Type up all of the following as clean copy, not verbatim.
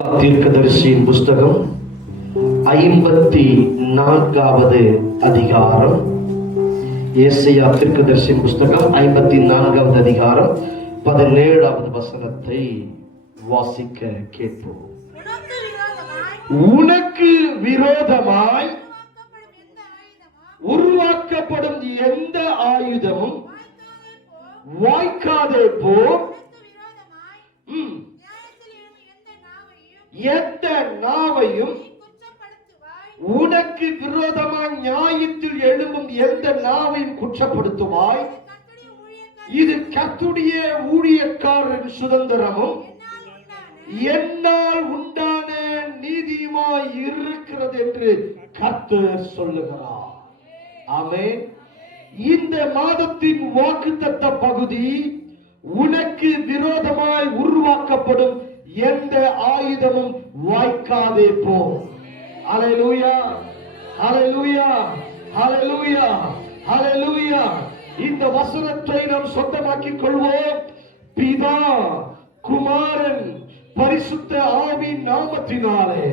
தீர்க்கதரிசியின் புஸ்தகம் 54வது அதிகாரம். ஏசாயா தீர்க்கதரிசியின் புஸ்தகம் 54வது அதிகாரம் 17வது வசனத்தை வாசிக்க கேட்போம். உனக்கு விரோதமாய் உருவாக்கப்படும் எந்த ஆயுதமும் வாய்க்காதே போ. எந்த நாவையும் உனக்கு விரோதமாய் நியாயத்தில் எழும்பும் எந்த நாவையும் குற்றப்படுத்துவாய். இது கர்த்தருடைய ஊழியக்காரரின் சுதந்திரமும் என்னால் உண்டான நீதியுமாய் இருக்கிறது என்று கர்த்தர் சொல்லுகிறார். ஆமென். இந்த மாதத்தின் வாக்குத்தத்த பகுதி, உனக்கு விரோதமாய் உருவாக்கப்படும் எந்த ஆயுதமும் வாய்க்காதே போ. ஹல்லேலூயா, ஹல்லேலூயா, ஹல்லேலூயா, ஹல்லேலூயா. இந்த வசனத்தை நாம் சொந்தமாக்கிக் கொள்வோம். பிதா, குமாரன், பரிசுத்த ஆவியின் நாமத்தினாலே.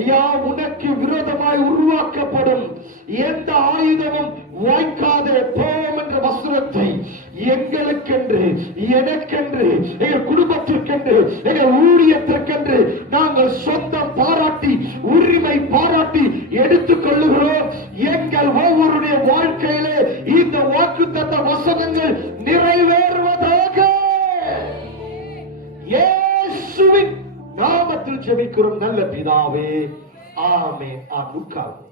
ஐயா, உனக்கு விரோதமாய் உருவாக்கப்படும் எந்த ஆயுதமும் வாய்க்காதே போம் என்ற வசனத்தை எங்களுக்கென்று, எனக்கென்று, எங்கள் குடும்பத்திற்கென்று, எங்கள் ஊழியத்திற்கென்று நாங்கள் சொந்தம் பாராட்டி, உரிமை பாராட்டி எடுத்துக் கொள்ளுகிறோம். எங்கள் ஒவ்வொருடைய வாழ்க்கையிலே இந்த வாக்குத்தத்த வசனங்கள் நிறைவேறுவதாக இயேசுவின் நாமத்தில் ஜெபிக்கிறோம் நல்ல பிதாவே, ஆமென். உட்கார்ந்து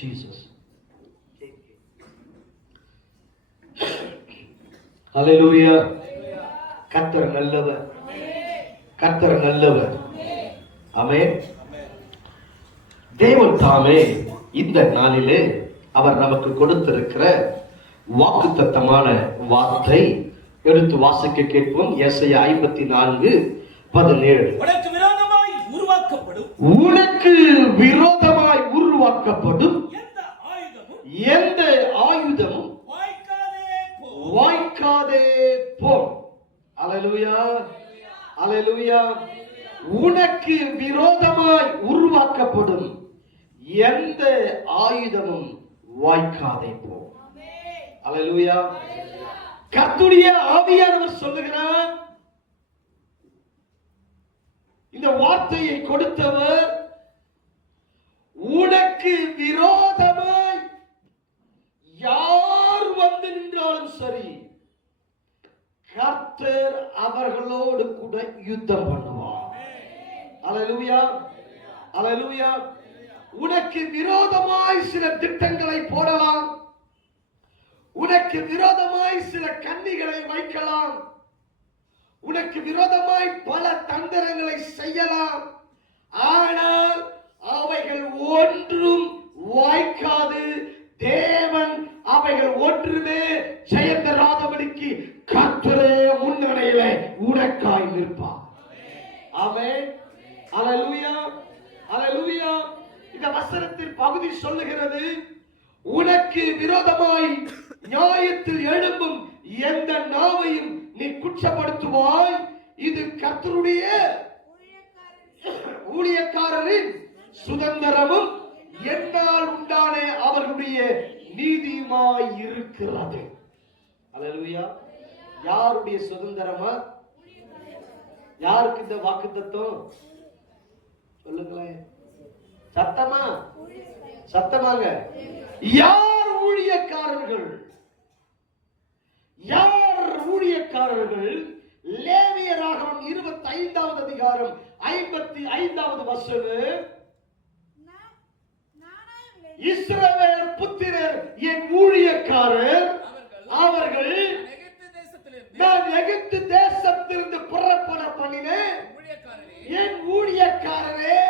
Jesus. Hallelujah. கர்த்தர் நல்லவர், கர்த்தர் நல்லவர். ஆமென். தேவன் தாமே இந்த நாளிலே அவர் நமக்கு கொடுத்திருக்கிற வாக்குத்தத்தமான வார்த்தை எடுத்து வாசிக்க கேட்போம். ஏசாயா 54:17. உனக்கு விரோதமாய் உருவாக்கப்படும் எந்த ஆயுதமும் வாய்க்காதே போ. அல்லேலூயா, அல்லேலூயா. உனக்கு விரோதமாய் உருவாக்கப்படும் எந்த ஆயுதமும் வாய்க்காதே போ. அல்லேலூயா. கர்த்தருடைய ஆவியானவர் சொல்லுகிறார். இந்த வார்த்தையை கொடுத்தவர், உனக்கு விரோதமாய் யார் வந்து நின்றாலும் சரி, கர்த்தர் அவர்களோடு கூட யுத்தம் பண்ணுவார். அல்லேலூயா, அல்லேலூயா. உனக்கு விரோதமாய் சில திட்டங்களை போடலாம், உனக்கு விரோதமாய் சில கண்ணிகளை வைக்கலாம், உனக்கு விரோதமாய் பல தந்திரங்களை செய்யலாம். ஆனால் அவைகள் ஒன்றும் வாய்க்காது. தேவன் அவைகள் ஒன்றுமே ஜெயம் தராதபடிக்கு கர்த்தரே முன்னணியிலே உனக்காய் நிற்பார். ஆமென். அல்லேலூயா, அல்லேலூயா. இந்த வசனத்தின் பகுதி சொல்லுகிறது, உனக்கு விரோதமாய் நியாயத்தில் எழும்பும் எந்த நாவையும் நீ குற்றப்படுத்துவாய். இது கர்த்தருடைய ஊழியக்காரரின் சுதந்திரமும் என்னால் உண்டான அவர்களுடைய நீதியுமாய் இருக்கிறது. அல்லேலூயா. யாருடைய சுதந்திரமா? யாருக்கு இந்த வாக்குத்தத்தம்? சொல்லுங்களேன் சத்தமா, சத்தமாக. யார் ஊழியக்காரர்கள்? யார் ஊழியக்காரர்கள்? லேவியராகமம் 25வது அதிகாரம் 55வது வசனம். இஸ்ரவேல் புத்திரர் என் ஊழியக்காரர், அவர்கள் நான் எகிப்து தேசத்திலிருந்து புறப்பட பண்ணினேன் என் ஊழியக்காரரே.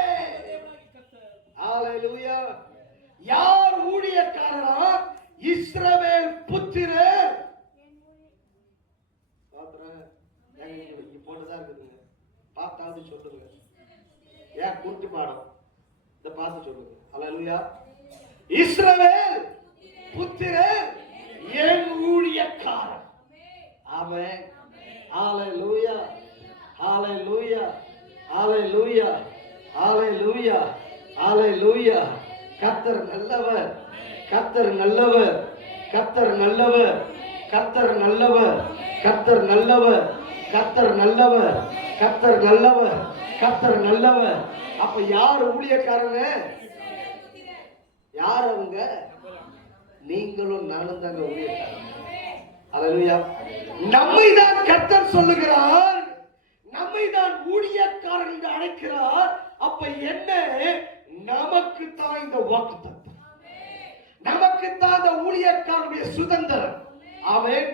அல்லேலூயா. யார் ஊழியக்காரரா? இஸ்ரவேல் புத்திரர். போட்டுதான் இருக்குதுங்க, பார்த்தாது சொல்லுங்க. ஏன் கூட்டி பாடம் இதை பார்த்து சொல்லுங்க. அல்லேலூயா. இஸ்ரவேல் புத்திரர் என் ஊழியக்காரர். ஆமென். கர்த்தர் நல்லவர், கர்த்தர் நல்லவர், கர்த்தர் நல்லவர், கர்த்தர் நல்லவர், கர்த்தர் நல்லவர், கர்த்தர் நல்லவர், கர்த்தர் நல்லவர். அப்ப யார் ஊழியக்காரங்க? யார் அவங்க? நீங்களும் நானும் தாங்க ஊழியக்காரங்க. அல்லேலூயா. நம்மை தான் கர்த்தர் சொல்லுகிறார், நம்மை தான் ஊழியக்காரன் என்று அழைக்கிறார். அப்ப என்ன? நமக்கு தான் இந்த வாக்குத்தத்தம், நமக்கு தான் இந்த ஊழியக்காரனுடைய சுதந்திரம். ஆமென்.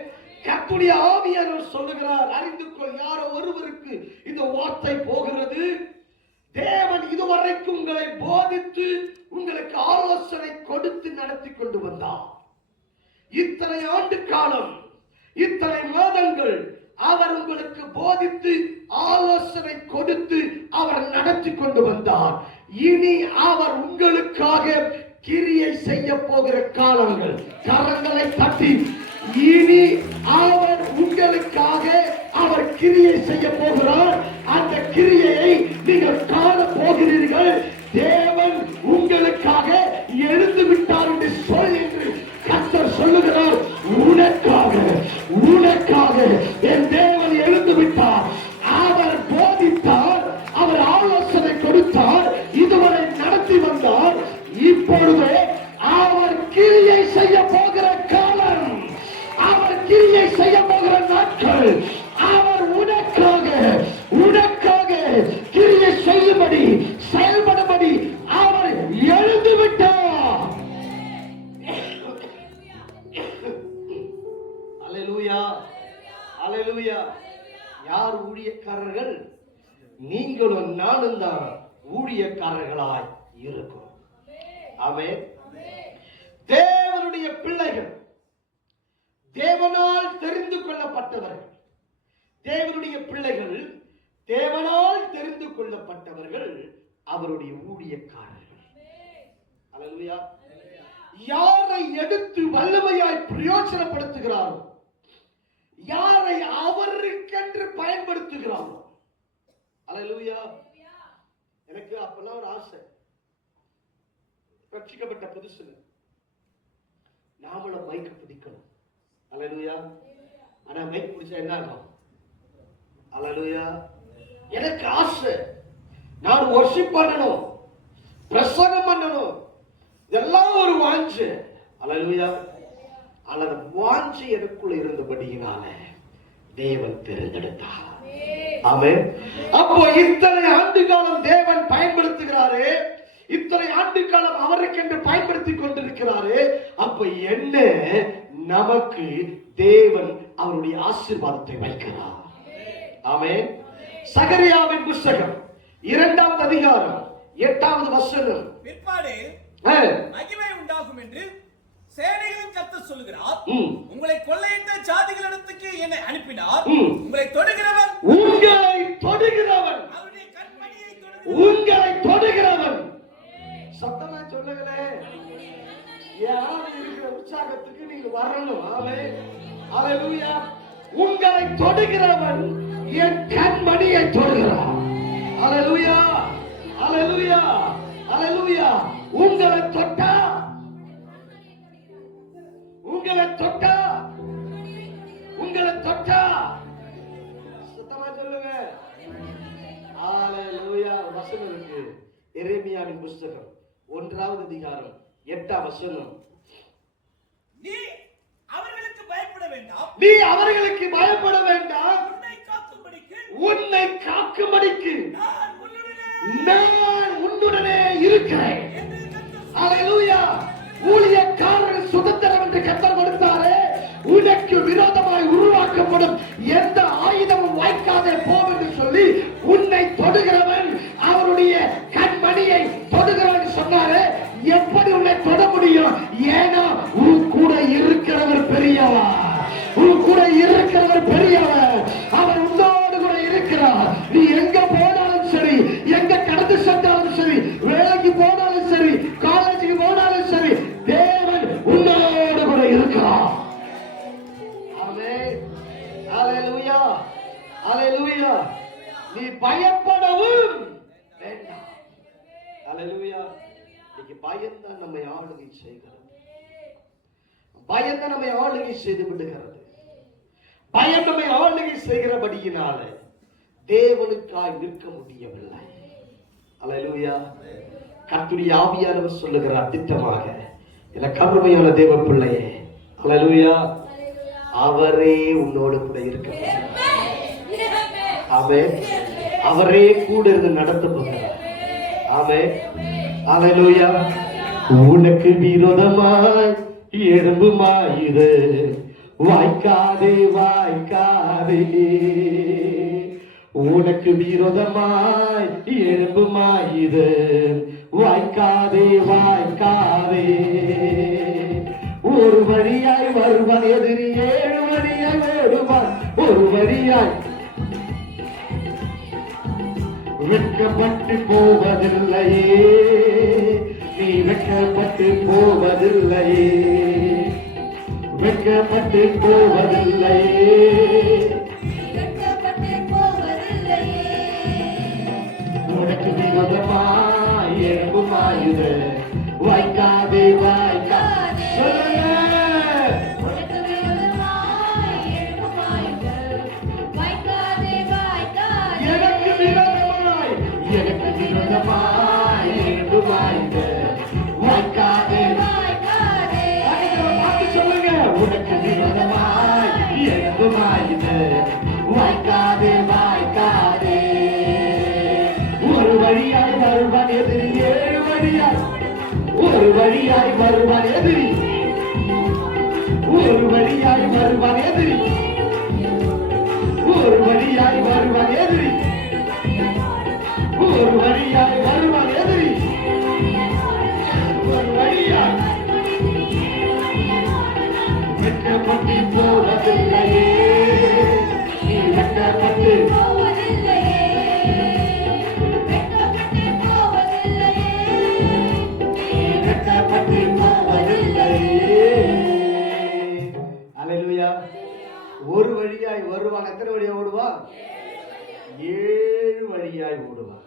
கர்த்தருடைய ஆவியானவர் சொல்லுகிறார், அறிந்து கொள், யாரோ ஒருவருக்கு இந்த வார்த்தை போகிறது. தேவன் இதுவரைக்கும் உங்களை போதித்து உங்களுக்கு ஆலோசனை கொடுத்து நடத்தி கொண்டு வந்தார். இத்தனை ஆண்டு காலம், இத்தனை மாதங்கள் அவர் உங்களுக்கு போதித்து ஆலோசனை கொடுத்து அவர் நடத்தி கொண்டு வந்தார். இனி அவர் உங்களுக்காக கிரியை செய்ய போகிற காலங்கள். கரங்களை தட்டி, இனி அவர் உங்களுக்காக அவர் கிரியை செய்ய போகிறார். அந்த கிரியையை நீங்கள் காண போகிறீர்கள். தேவன் உங்களுக்காக எழுந்து விட்டார் என்று சொல் என்று கர்த்தர் சொல்லுகிறார். உனக்காக, உனக்காக என் தேவன் எழுந்து விட்டார். அவர் போதித்தார், அவர் ஆலோசனை கொடுத்தார், இதுவரை நடத்தி வந்தார். இப்பொழுது அவர் கிரியை செய்ய போகிற காலம், அவர் கிரியை செய்ய போகிற நாட்கள். அவர் உனக்காக, உனக்காக கிரியை செய்யும்படி, செயல்படும்படி அவர் எழுந்து விட்டார். அல்லேலூயா, அல்லேலூயா. யார் ஊழியக்காரர்கள்? நீங்களும் நானும் தான் ஊழியக்காரர்களாய் இருக்கும். ஆமென். தேவனுடைய பிள்ளைகள், தேவனால் தெரிந்து கொள்ளப்பட்டவர்கள், தேவனுடைய பிள்ளைகள், தேவனால் தெரிந்து கொள்ளப்பட்டவர்கள், அவருடைய ஊழியக்காரர்கள். அல்லேலூயா. யாரை எடுத்து வல்லமையாய் பிரயோஜனப்படுத்துகிறாரோ, யாரை அவருக்கென்று பயன்படுத்துகிறாரோ. அல்லேலூயா. எனக்கு அப்பெல்லாம் ஒரு ஆசை, ரட்சிக்கப்பட்ட புதுசுல நாமளும் மைக்க பிடிக்கணும். அல்லேலூயா. ஆனா மைக் பிடிச்சா என்ன ஆகும்? அல்லேலூயா. எனக்கு ஆசை, நான் வொர்ஷிப் பண்ணணும், பிரசங்கம் பண்ணணும், இதெல்லாம் ஒரு வாஞ்சை. அல்லேலூயா. அல்லது வாஞ்சை எனக்குள்ள இருந்தபடியினால தேவன் தேர்ந்தெடுத்தார். ஆமென். அப்போ இத்தனை ஆண்டு காலம் தேவன் பயன்படுத்துகிறாரே, இத்தனை ஆண்டு காலம் அவருக்கென்று பயன்படுத்தி கொண்டிருக்கிறாரே. அப்ப என்ன? நமக்கு தேவன் அவருடைய ஆசீர்வாதத்தை வைக்கிறார். ஆமென். சகரியாவின் புத்தகம் 2வது அதிகாரம் 8வது வசனம். பிற்பாடு மகிமை உண்டாகும் என்று சேனைகளின் கர்த்தர் சொல்லுகிறார், உங்களை கொள்ளையிட்ட ஜாதிகளிடத்துக்கு என்னை அனுப்பினார். உங்களை தொடுகிறவன், உங்களை தொடுகிறவன், அவருடைய கண்மணியை உங்களை தொடுகிறவன். சத்தமா சொல்லுங்களே. யார் இருக்கிற உற்சாகத்துக்கு நீங்க வரணும். ஆமென். அல்லேலூயா. உங்களை தொடுகிறவன் என் கண்மணியை தொடுகிறார். அல்லேலூயா, அல்லேலூயா, அல்லேலூயா. உங்களை தொட்டா, உங்களை தொட்டா, உங்களை தொட்டா, சத்தமா சொல்லுங்க. அல்லேலூயா. வசனம் இருக்கு, எரேமியாவின் புத்தகம் 1வது அதிகாரம் 8வது வசனம். நீ அவர்களுக்கு பயப்பட வேண்டாம், நீ அவர்களுக்கு பயப்பட வேண்டாம், உன்னை காக்கும்படிக்கு நான் உன்னுடனே இருக்கிறேன். அல்லேலூயா. ஊழியக்காரர்கள் சுதந்திரம் என்று கர்த்தர் கொடுத்தாரே, உனக்கு விரோதமாய் உருவாக்கப்படும் எந்த ஆயுதமும் வாய்க்காதே போம் என்று சொல்லி உன்னை தொடுகிறவன் அவருடைய கண்மணியை தொடுகிறவன் சொன்னாரே. எப்படி உன்னை தொட முடியும்? ஏன்னா உன் கூட இருக்கிறவர் பெரியவர், உன் கூட இருக்கிறவர் பெரியவர். அவர் உன்னோடு கூட இருக்கிறார். நீ எங்க போனாலும் சரி, எங்க கடந்து சென்றாலும் சரி, வேலைக்கு போனாலும் சரி, காலேஜுக்கு போனாலும் சரி, தேவன் உன்னோடு கூட இருக்கிறார். ஆமென். அல்லேலூயா, அல்லேலூயா. நீ பயப்படவும் வேண்டாம். அல்லேலூயா. இன்னைக்கு பயம்தான் நம்மை ஆளுகை செய்கிறது. பயம் நம்மை ஆளுகை செய்து விடுகிறது. பயம் நம்மை ஆளுகை செய்கிறபடியினால தேவனுக்காய் நிற்க முடியவில்லை. அல்லேலூயா. கர்த்தருடைய ஆவியானவர் சொல்லுகிறார் திட்டமாக, என கருமையான தேவ பிள்ளையே, அல்லேலூயா, அவரே உன்னோடு கூட இருக்க. ஆமென். அவரே கூட இருந்து நடத்த போகிறார். ஆமென். அல்லேலூயா. உனக்கு விரோதமாய் எழும்புமாயுது வாய்க்காதே வாய்க்காதே. உனக்கு விரோதமாய் எழும்புமாயுது வாய்க்காதே வாய்க்காதே. ஒரு வழியாய் வருவான் எதிரி, 7 வழியாய் ஓடுவான். ஒரு வழியாய் வெட்கப்பட்டு போவதில்லையே, நீ வெட்கப்பட்டு போவதில்லையே, வெட்கப்பட்டு போவதில்லையே. உனக்கு விரோதமாய் எழும்புமாயுது வாய்க்காதே வாய்க்காதே. எனக்கு விரோதமாய் எழும்புமாயுது வாய்க்காதே வாய்க்காதே. பார்த்து சொல்லுங்க, உனக்கு விரோதமாய் எழும்புமாயுது வாய்க்காதே வாய்க்காதே. ஒரு வழியாய் வருவான் எதிரி, 7 வழியாய். ஒரு வழியாய் வருவான் எதிரி, ஒரு வழியாய் வருவான் எதிரி, ஒரு வழியாய் வருவான் எதிரி, ஒரு வழியாய் வருவான் எதிரி, ஒரு வழியாய். வெட்கப்பட்டு போவதில்லையே, நீ வெட்கப்பட்டு ஒரு வழியாய் வருவான். எத்தனை வழியா ஓடுவான்? 7 வழியாய் ஓடுவான்.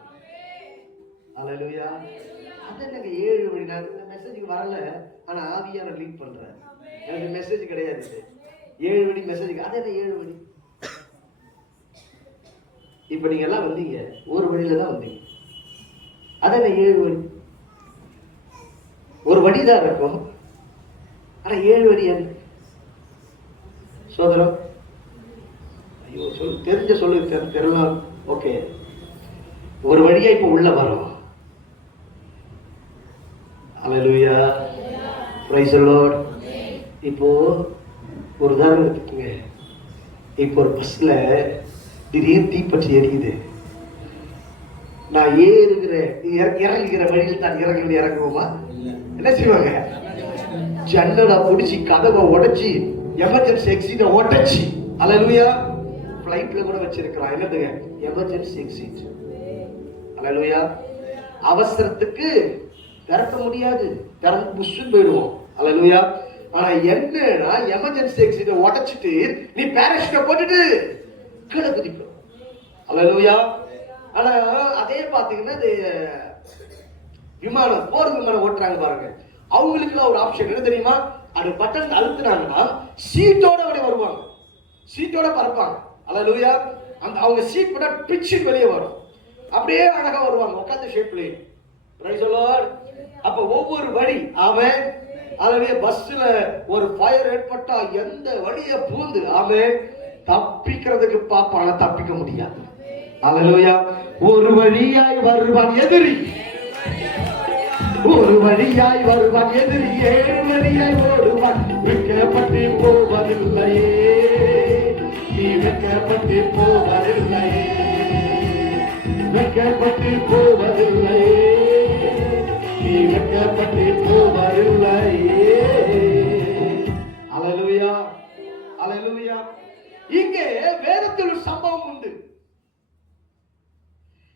அல்லேலூயா. அது எனக்கு 7 வழி. நான் இந்த மெசேஜுக்கு வரல, ஆனா ஆவியான லீட் பண்றேன். எனக்கு மெசேஜ் கிடையாது. 7 வழி மெசேஜுக்கு. அது என்ன 7 வழி? இப்ப நீங்க எல்லாம் வந்தீங்க, ஒரு வழியில தான் வந்தீங்க. அது என்ன 7 வழி? ஒரு வழிதான் இருக்கும், ஆனா 7 வழி என்ன சோதரம்? ஐயோ, சொல்லு, தெரிஞ்ச சொல்லு, தெரியலாம். ஓகே, ஒரு வழியா இப்ப உள்ள வரும். அல்லேலூயா, பிரைஸ் தி லார்ட். இப்போ ஒரு உதாரணம் எடுத்துக்கங்க. இப்போ ஒரு பஸ்ல திடீர் தீப்பற்றி எரியுது. நான் இறங்குகிற வழியில் தான் இறங்குவோமா? என்ன செய்வாங்க? ஜன்னலை பிடிச்சி கதவை உடைச்சி எமர்ஜென்சி எக்ஸிட்டை உடைச்சி. அல்லேலூயா. ஃப்ளைட்ல கூட வச்சிருக்கிறான். என்னதுங்க? Emergency exit. அல்லேலூயா. அவசரத்துக்கு திறக்க முடியாது, திறந்து புஷ்ஷுன்னு போயிடுவோம். அல்லேலூயா. ஆனா என்னன்னா, எமர்ஜென்சி எக்ஸிட்டை உடைச்சிட்டு நீ பேராஷூட்டை போட்டுட்டு கீழே குதிக்கும். அல்லேலூயா. ஆனா அதே பாத்தீங்கன்னா விமானம், போர் விமானம் ஓட்டுறாங்க பாருங்க, அவங்களுக்கு ஒரு ஆப்ஷன் என்ன தெரியுமா? அது பட்டன் அழுத்தினாங்கன்னா சீட்டோட அப்படியே வருவாங்க, சீட்டோட பறப்பாங்க. அல்லேலூயா. அந்த அவங்க சீட் போட்டா பிச்சு வெளியே வரும், அப்படியே அழகா வருவாங்க உட்கார்ந்த ஷேப்லயே. Price the Lord. அப்ப ஒவ்வொரு வழி அவன் அதுவே பஸ்ல ஒரு ஃபயர் ஏற்பட்டா எந்த வழியை பூந்து அவன் தப்பிக்கிறதுக்கு பாப்பான, தப்பிக்க முடியாது. அல்லேலூயா. ஒரு வழியாய் வருவான் எதிரி, ஒரு வழியாய் வருவான் எதிரி, 7 வழியாய் ஓடுவான். வெட்கப்பட்டு போவதில்லையே, நீ வெட்கப்பட்டு போவதில்லையே, வெட்கப்பட்டு போவதில்லையே, நீ வெட்கப்பட்டு போவதில்லையே. அல்லேலூயா, அல்லேலூயா. இங்கே வேதத்தில் ஒரு சம்பவம் உண்டு.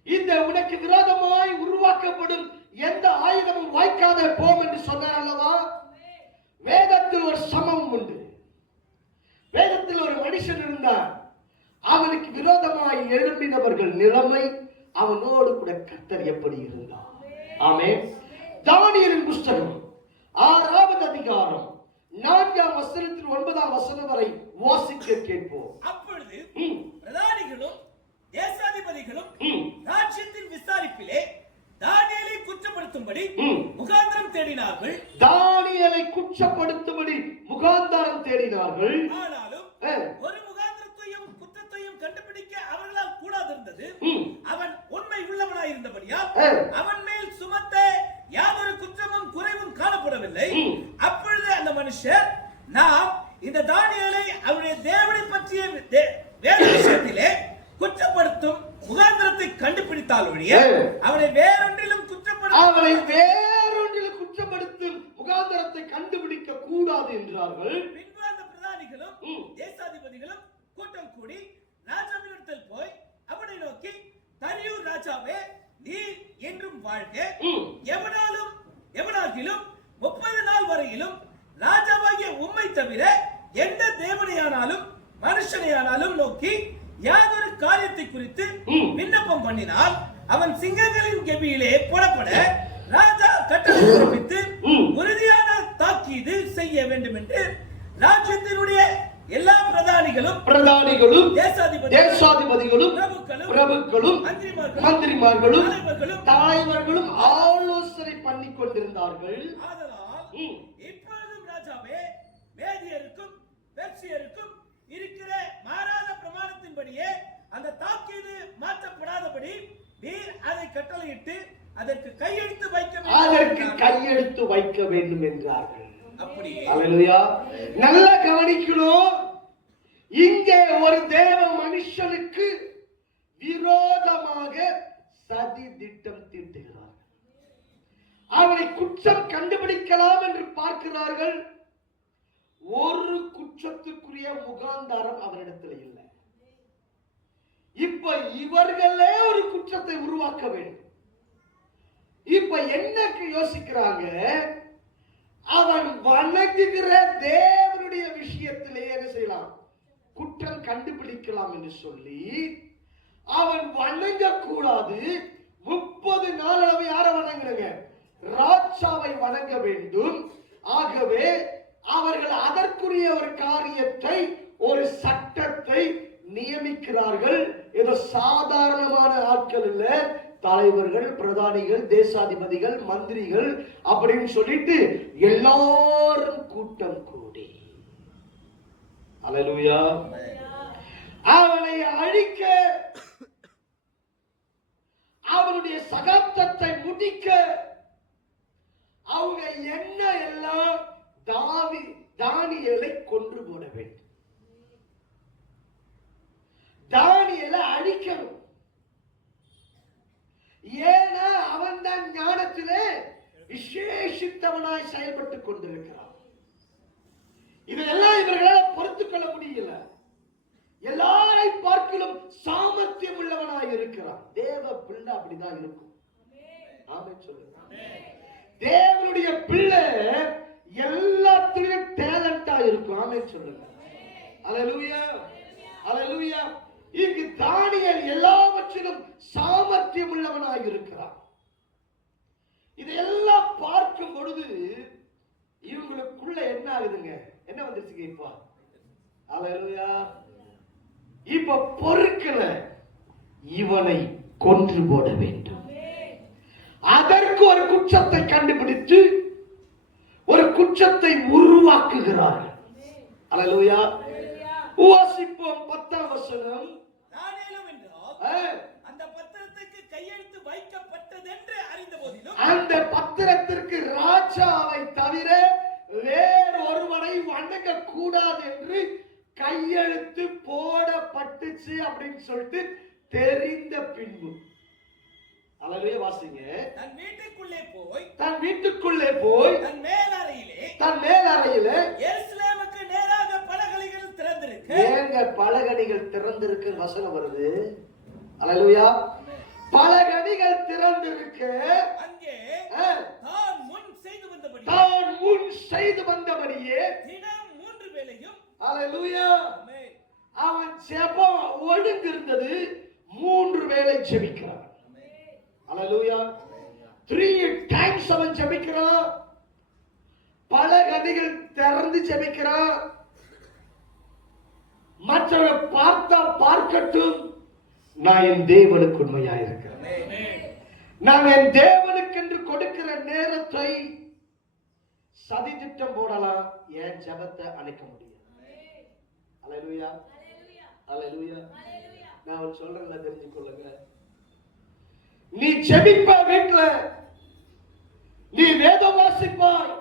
இந்த உனக்கு விரோதமாய் உருவாக்கப்படும் எந்த ஆயுதமும் வாய்க்காத போம் என்று சொன்னார் அல்லவா? வேதத்தில் ஒரு சம்பவம் உண்டு. வேதத்தில் ஒரு மனுஷன் இருந்தான். அவனுக்கு விரோதமாய் எழும்பினவர்கள் நிலைமை, அவனோடு கூட கர்த்தர் எப்படி இருந்தார். ஆமென். தானியேலின் புஸ்தகம் 6வது அதிகாரம் 4ஆம் வசனத்தில் 9ஆம் வசனம் வரை வாசிக்க கேட்போம். அப்பொழுது பிரதானிகளும் தேசாதிபதிகளும் ராஜ்யத்தின் விசாரிப்பிலே தானியேலை குற்றப்படுத்தும்படி முகாந்திரம் தேடினார்கள். தானியேலை குற்றப்படுத்தும்படி முகாந்திரம் தேடினார்கள். ஆனாலும் ஒரு முகாந்திரத்தையும் குற்றத்தையும் கண்டுபிடிக்க அவர்களால் கூடாதிருந்தது. அவன் உண்மை உள்ளவனாய் இருந்தபடியால் அவன் மேல் சுமத்த யாதொரு குற்றமும் குறைவும் காணப்படவில்லை. அப்பொழுது அந்த மனுஷர், நாம் இந்த தானியேலை அவருடைய தேவனை பற்றிய வேத விஷயத்திலே குற்றப்படுத்தும் முகாந்திரத்தை கண்டுபிடித்தால் ஒழிய அவனை வேறொன்றிலும் குற்றப்படுத்தும் முகாந்திரத்தை கண்டுபிடிக்க கூடாது என்றார்கள். பின்பு அந்த பிரதானிகளும் தேசாதிபதிகளும் கூட்டம் கூடி ராஜாவினிடத்தில் போய் அவனை நோக்கி, தரியூர் ராஜாவே, நீர் என்றும் வாழ்க. எவனாகிலும் 30 நாள் வரையிலும் ராஜாவாகிய உம்மை தவிர எந்த தேவனையானாலும் மனுஷனையானாலும் நோக்கி யாதொரு காரியத்தை குறித்து விண்ணப்பம் பண்ணினால் அவன் சிங்கங்களின் கெபியிலே போடப்பட ராஜா கட்டளை பிறப்பித்து உறுதியான தாக்கீது செய்ய வேண்டும் என்று ராஜ்யத்தினுடைய எல்லா பிரதானிகளும் தேசாதிபதிகளும் பிரபுக்களும் மந்திரிமார்களும் தலைவர்களும் ஆலோசனை பண்ணி கொண்டிருந்தார்கள். ஆதலால் இப்பொழுதும் ராஜாவே, மேதியருக்கும் பெர்சியருக்கும் இருக்கிற மாறாத பிரமாணத்தின்படியே அந்த தாக்கீது மாற்றப்படாதபடி நீர் அதை கட்டளையிட்டு அதற்கு கையெழுத்து வைக்க வேண்டும் என்றார்கள். அப்படியே அல்லேலூயா. நல்ல கவனிக்கணும். இங்கே ஒரு தேவ மனுஷனுக்கு விரோதமாக சதி திட்டம் தீட்டுகிறார்கள். அவனை குற்றம் கண்டுபிடிக்கலாம் என்று பார்க்கிறார்கள். ஒரு குற்றத்துக்குரிய முகாந்தாரம் அவரிடத்தில் இல்லை. இப்ப இவர்களே ஒரு குற்றத்தை உருவாக்க வேண்டும். இப்ப என்ன யோசிக்கிறாங்க? அவன் வணங்குகிற தேவனுடைய விஷயத்திலே என்ன செய்யலாம்? குற்றம் கண்டுபிடிக்கலாம் என்று சொல்லி அவன் வணங்க கூடாது. 30 நாள் அளவு யாரை வணங்குறாங்க? ராஜாவை வணங்க வேண்டும். ஆகவே அவர்கள் அதற்குரிய ஒரு காரியத்தை, ஒரு சட்டத்தை நியமிக்கிறார்கள். ஏதோ சாதாரணமான ஆட்கள் இல்ல, தலைவர்கள், பிரதானிகள், தேசாதிபதிகள், மந்திரிகள் அப்படின்னு சொல்லிட்டு எல்லாரும் கூட்டம் கூடி, அல்லேலூயா, அவனை அழிக்க, அவனுடைய சகாப்தத்தை முடிக்க அவங்க என்ன எல்லாம் தானியேலை கொன்று போட வேண்டும். தானியேலை அழிக்கணும். ஏன்னா அவன் தான் ஞானத்திலே விசேஷித்தவனாய் செயல்பட்டுக் கொண்டிருக்கிறான். இதெல்லாம் இவர்களால் பொறுத்துக் கொள்ள முடியல. எல்லாரை பார்க்கலும் சாமர்த்தியம் உள்ளவனாய் இருக்கிறான். தேவ பிள்ளை அப்படிதான் இருக்கும். ஆமென் சொல்லுங்க. தேவனுடைய பிள்ளை எல்லாத்துலயும் டேலண்டா இருக்கும். ஆமென் சொல்லுங்க. அல்லேலூயா, அல்லேலூயா. இங்கு தானியேல் எல்லாவற்றிலும் சாமர்த்தியம் உள்ளவனாய் இருக்கிறான். இதையெல்லாம் பார்க்கும் பொழுது இவங்களுக்குள்ள என்ன ஆகுதுங்க? என்ன வந்துருச்சுங்க இப்ப? அல்லேலூயா. இப்ப பொறுக்கல, இவனை கொன்று போட வேண்டும். அதற்கு ஒரு குற்றத்தை கண்டுபிடித்து ஒரு குற்றத்தை உருவாக்குகிறார்கள். அல்லேலூயா. வாசிப்போம் 10ஆம் வசனம். தானியேலும் என்றால் அந்த பத்திரத்துக்கு கையெழுத்து வைக்கப்பட்டது என்று அறிந்த போதிலும், அந்த பத்திரத்திற்கு ராஜாவை தவிர வேறு ஒருவனை வணங்க கூடாது என்று கையெழுத்து போடப்பட்டுச்சு அப்படின்னு சொல்லிட்டு தெரிந்த பின்பு, அல்லேலூயா, வாசிங்க. தன் வீட்டுக்குள்ளே போய் தன் மேலறையிலே மேலறையிலே எருசலேமுக்கு நேராக பலகணிகள் திறந்திருக்கு. ஏங்க பலகணிகள் திறந்திருக்கு வசனம் வருது? அல்லேலூயா. பலகணிகள் திறந்திருக்கு. அங்கே தான் முன் செய்து வந்தபடியே தினம் 3 வேளையும், அல்லேலூயா, அவன் ஜெபம் ஒழுங்கிருந்தது. 3 வேளை ஜெபிக்கிறான். அல்லேலூயா. 3 times அவன் ஜெபிக்கிறான். பலகணிகள் திறந்து ஜெபிக்கிறான். மற்றவர்கள் பார்த்தா பார்க்கட்டும், நான் என் தேவனுக்கு உண்மையா இருக்கிறேன். நான் என் தேவனுக்கு என்று கொடுக்கிற நேரத்தை சதி திட்டம் போடலாம், என் ஜெபத்தை அணைக்க முடியும். அல்லேலூயா, அல்லேலூயா. நான் சொல்றேன்ல, தெரிஞ்சுக்கொள்ளுங்க. நீ ஜெபிப்ப வீட்டுல, நீ வேதம் வாசிப்பாய்,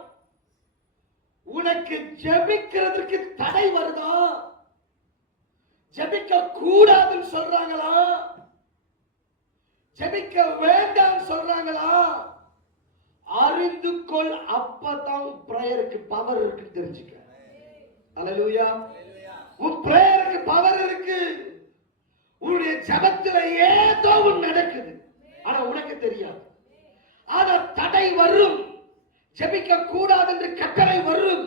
உனக்கு ஜெபிக்கிறதுக்கு தடை வருதா? ஜெபிக்க கூடாதுன்னு சொல்றாங்களா? ஜெபிக்க வேண்டாம் சொல்றாங்களா? அறிந்து கொள், அப்பதான் பிரேயருக்கு பவர் இருக்கு தெரிஞ்சுக்க. அல்லேலூயா. உன் பிரேயருக்கு பவர் இருக்கு. உன்னுடைய ஜெபத்துல ஏதோ ஒன்று நடக்குது, ஆனா உனக்கு தெரியாது. ஆனா தடை வரும். ஜெபிக்க கூடாது என்று கட்டளை வரும்.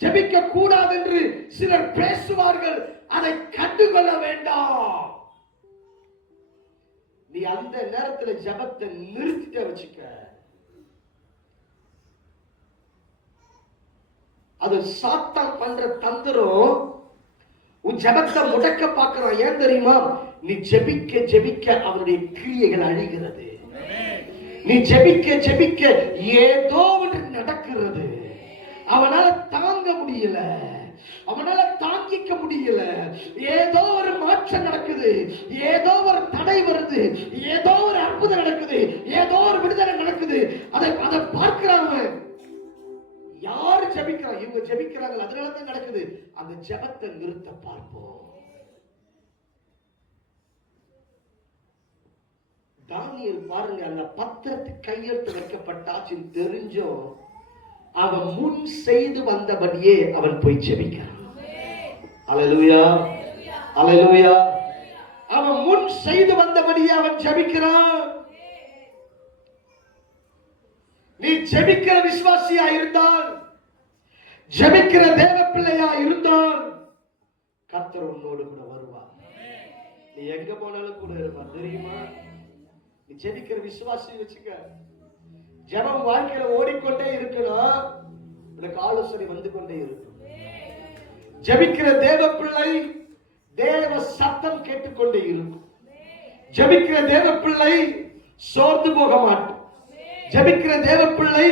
ஜெபிக்க கூடாது என்று சிலர் பேசுவார்கள். அதை கண்டுகொள்ள வேண்டாம். நீ அந்த நேரத்தில் ஜெபத்தை நிறுத்திட்ட வச்சுக்க. அது சாத்தான் பண்ற தந்திரம். உன் ஜெபத்தை முடக்க பார்க்கிறான். ஏன் தெரியுமா? நீ ஜெபிக்க ஜெபிக்க அவனுடைய கிரியைகள் அழிகிறது. நீ ஜெபிக்க ஜெபிக்க ஏதோ ஒன்று நடக்கிறது. அவனால தாங்க முடியல, அவனால தாங்கிக்க முடியல. ஏதோ ஒரு மாற்றம் நடக்குது, ஏதோ ஒரு தடை வருது, ஏதோ ஒரு அற்புதம் நடக்குது, ஏதோ ஒரு விடுதலை நடக்குது. அதை பார்க்கிறாங்க. யாரு ஜெபிக்கிறாங்க? இவங்க ஜெபிக்கிறாங்க, அதனால தான் நடக்குது. அந்த ஜெபத்தை நிறுத்த பார்ப்போம். தானியேல் பாருங்க, அந்த பத்திரத்துக்கு கையெழுத்து வைக்கப்பட்டாச்சுன்னு தெரிஞ்சும் அவன் முன் செய்து வந்தபடியே அவன் போய் ஜெபிக்கிறான். அல்லேலூயா, அல்லேலூயா. அவன் முன் செய்து வந்தபடியே அவன் ஜெபிக்கிறான். நீ ஜெபிக்கிற விசுவாசியா இருந்தால், ஜெபிக்கிற தேவ பிள்ளையா இருந்தால், கர்த்தர் உன்னோடு கூட வருவார். நீ எங்க போனாலும் கூட இருப்பார். தெரியுமா? நீ ஜெபிக்கிற விசுவாசி வச்சுக்க. ஜெபம் வாழ்க்கையில ஓடிக்கொண்டே இருக்கணும். உனக்கு ஆலோசனை வந்து கொண்டே இருக்கும். ஜெபிக்கிற தேவ பிள்ளை தேவ சத்தம் கேட்டுக்கொண்டே இருக்கும். ஜெபிக்கிற தேவ பிள்ளை சோர்ந்து போக மாட்டோம். ஜெபிக்கிற தேவ பிள்ளை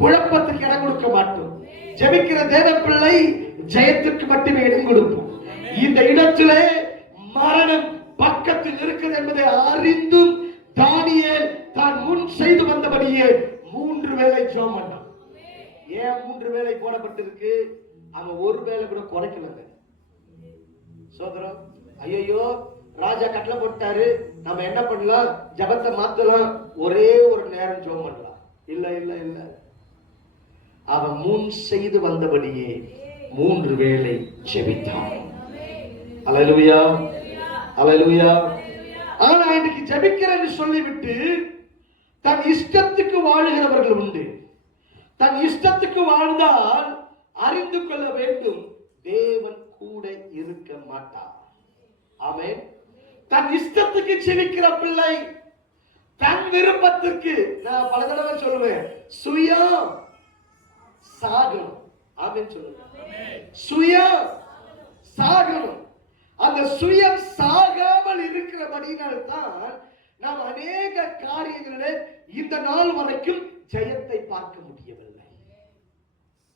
குழப்பத்துக்கு இடம் கொடுக்க மாட்டோம். ஜெபிக்கிற தேவ பிள்ளை ஜெயத்திற்கு மட்டுமே இடம் கொடுப்போம். இந்த இடத்திலே மரணம் பக்கத்தில் இருக்கிறது என்பதை அறிந்தும் தானியேல் தான் முன் செய்து வந்தபடியே 3 வேளை ஜெபம் பண்ணான். ஏன் 3 வேளை போடப்பட்டிருக்கு? அவன் ஒரு வேளை கூட குறைக்கலங்க. சோதரம், ஐயோ ராஜா கட்டளை போட்டாரு, நம்ம என்ன பண்ணலாம்? ஜெபத்தை மாத்தலாம், ஒரே ஒரு நேரம் ஜெபம் பண்ணலாம். இல்ல இல்ல இல்ல, அவன் முன் செய்து வந்தபடியே 3 வேளை ஜெபித்தான். அல்லேலூயா, அல்லேலூயா. ஆனா இன்னைக்கு ஜெபிக்கிறேன்னு சொல்லிவிட்டு தன் இஷ்டத்துக்கு வாழுகிறவர்கள் உண்டு. தன் இஷ்டத்துக்கு வாழ்ந்தால் அறிந்து கொள்ள வேண்டும், தேவன் கூட இருக்க மாட்டார். ஆமென். தன் இஷ்டத்துக்கு ஜெபிக்கிற பிள்ளை, தன் விருப்பத்திற்கு, நான் பல தடவை சொல்லுவேன், சுயம் சாகணும். ஆமென் சொல்லுங்க. சுயம் சாகணும். அந்த சுயம் சாகாமல் இருக்கிறபடியால் தான் நாம் அநேக காரியங்களில் இந்த நாள் வரைக்கும் ஜெயத்தை பார்க்க முடியவில்லை.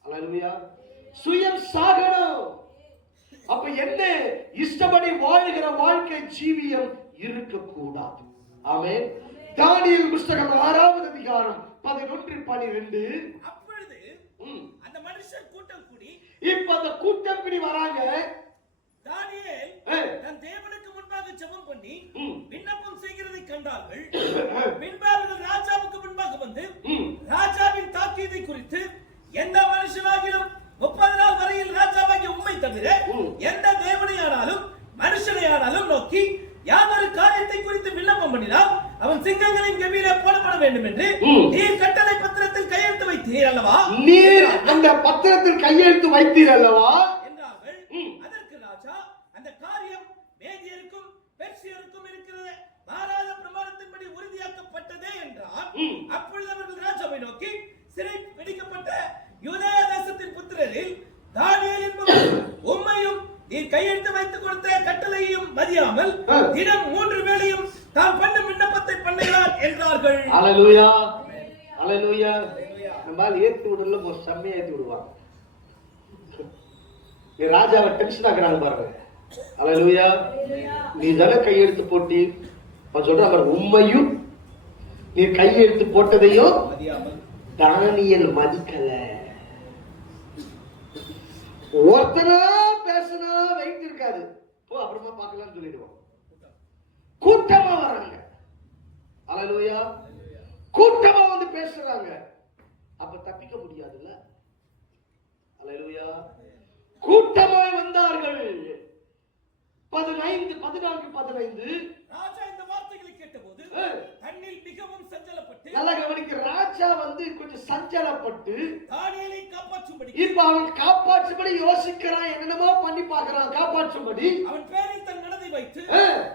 அல்லேலூயா. சுயம் சாகணும். அப்ப என்ன? இஷ்டப்படி வாழ்கிற வாழ்க்கை ஜீவியம் இருக்கக்கூடாது. ஆமென். தானியேல் புத்தகம் 6வது அதிகாரம் 11-12. அப்பொழுது அந்த மனுஷர் கூட்டம் கூடி, இப்ப அந்த கூட்டம் கூடி வராங்க. தானியேல் தன் தேவனுக்கு முன்பாக ஜெபம் பண்ணி விண்ணப்பம் செய்கிறதை கண்டார்கள். பின்பு அவர்கள் ராஜாவுக்கு முன்பாக வந்து ராஜாவின் தாக்கீதை குறித்து, எந்த மனுஷனாகிலும் 30 நாள் வரையில் ராஜாவாகிய உம்மை தவிர எந்த தேவனையானாலும் மனுஷனையானாலும் நோக்கி யாதொரு காரியத்தை குறித்து விண்ணப்பம் பண்ணினால் அவன் சிங்கங்களின் கெபியிலே போடப்பட வேண்டும் என்று நீர் கட்டளை பத்திரத்தில் கையெழுத்து வைத்தீர் அல்லவா? நீர் அந்த பத்திரத்தில் கையெழுத்து வைத்தீர் அல்லவா என்றார்கள். அதற்கு ராஜா, அந்த காரியம் மேதியருக்கும் பெர்சியருக்கும் இருக்கிற மாறாத பிரமாணத்தின்படி உறுதியாக்கப்பட்டதே என்றார். அப்பொழுது அவர்கள் ராஜாவை நோக்கி, சிறை பிடிக்கப்பட்ட யூதேய தேசத்தின் புத்திரரில் அல்லேலூயா, அல்லேலூயா. நம்மால் ஏத்தி விடல, செம்மையா ஏத்தி விடுவாங்க. ராஜாவை டென்ஷன் ஆக்குறாங்க பாருங்க. அல்லேலூயா. நீ தானே கையெழுத்து போட்டி சொல்ற உண்மையும் நீ கையெழுத்து போட்டதையும் தானியேல் மதிக்கல. ஒருத்தனா பேசினா வெயிட் இருக்காது, அப்புறமா பார்க்கலாம்னு சொல்லிடுவோம். கூட்டமா வராங்க. அல்லேலூயா. கூட்டமா வந்து பேசுறாங்க, அப்ப தப்பிக்க முடியாதுல்ல. அல்லேலூயா. கூட்டமாய் வந்தார்கள். 14:15 ராஜா இந்த வார்த்தைகளை கேட்டபோது தன்னில் மிகவும் சஞ்சலப்பட்டு, நல்லா கவனிக்க, ராஜா வந்து கொஞ்சம் சஞ்சலப்பட்டு தானியேலை காப்பாற்றும்படி, இப்ப அவன் காப்பாற்றும்படி யோசிக்கிறான், என்னென்னமோ பண்ணி பார்க்கறான் காப்பாற்றும்படி. அவன் பேரில் தன் மனதை வைத்து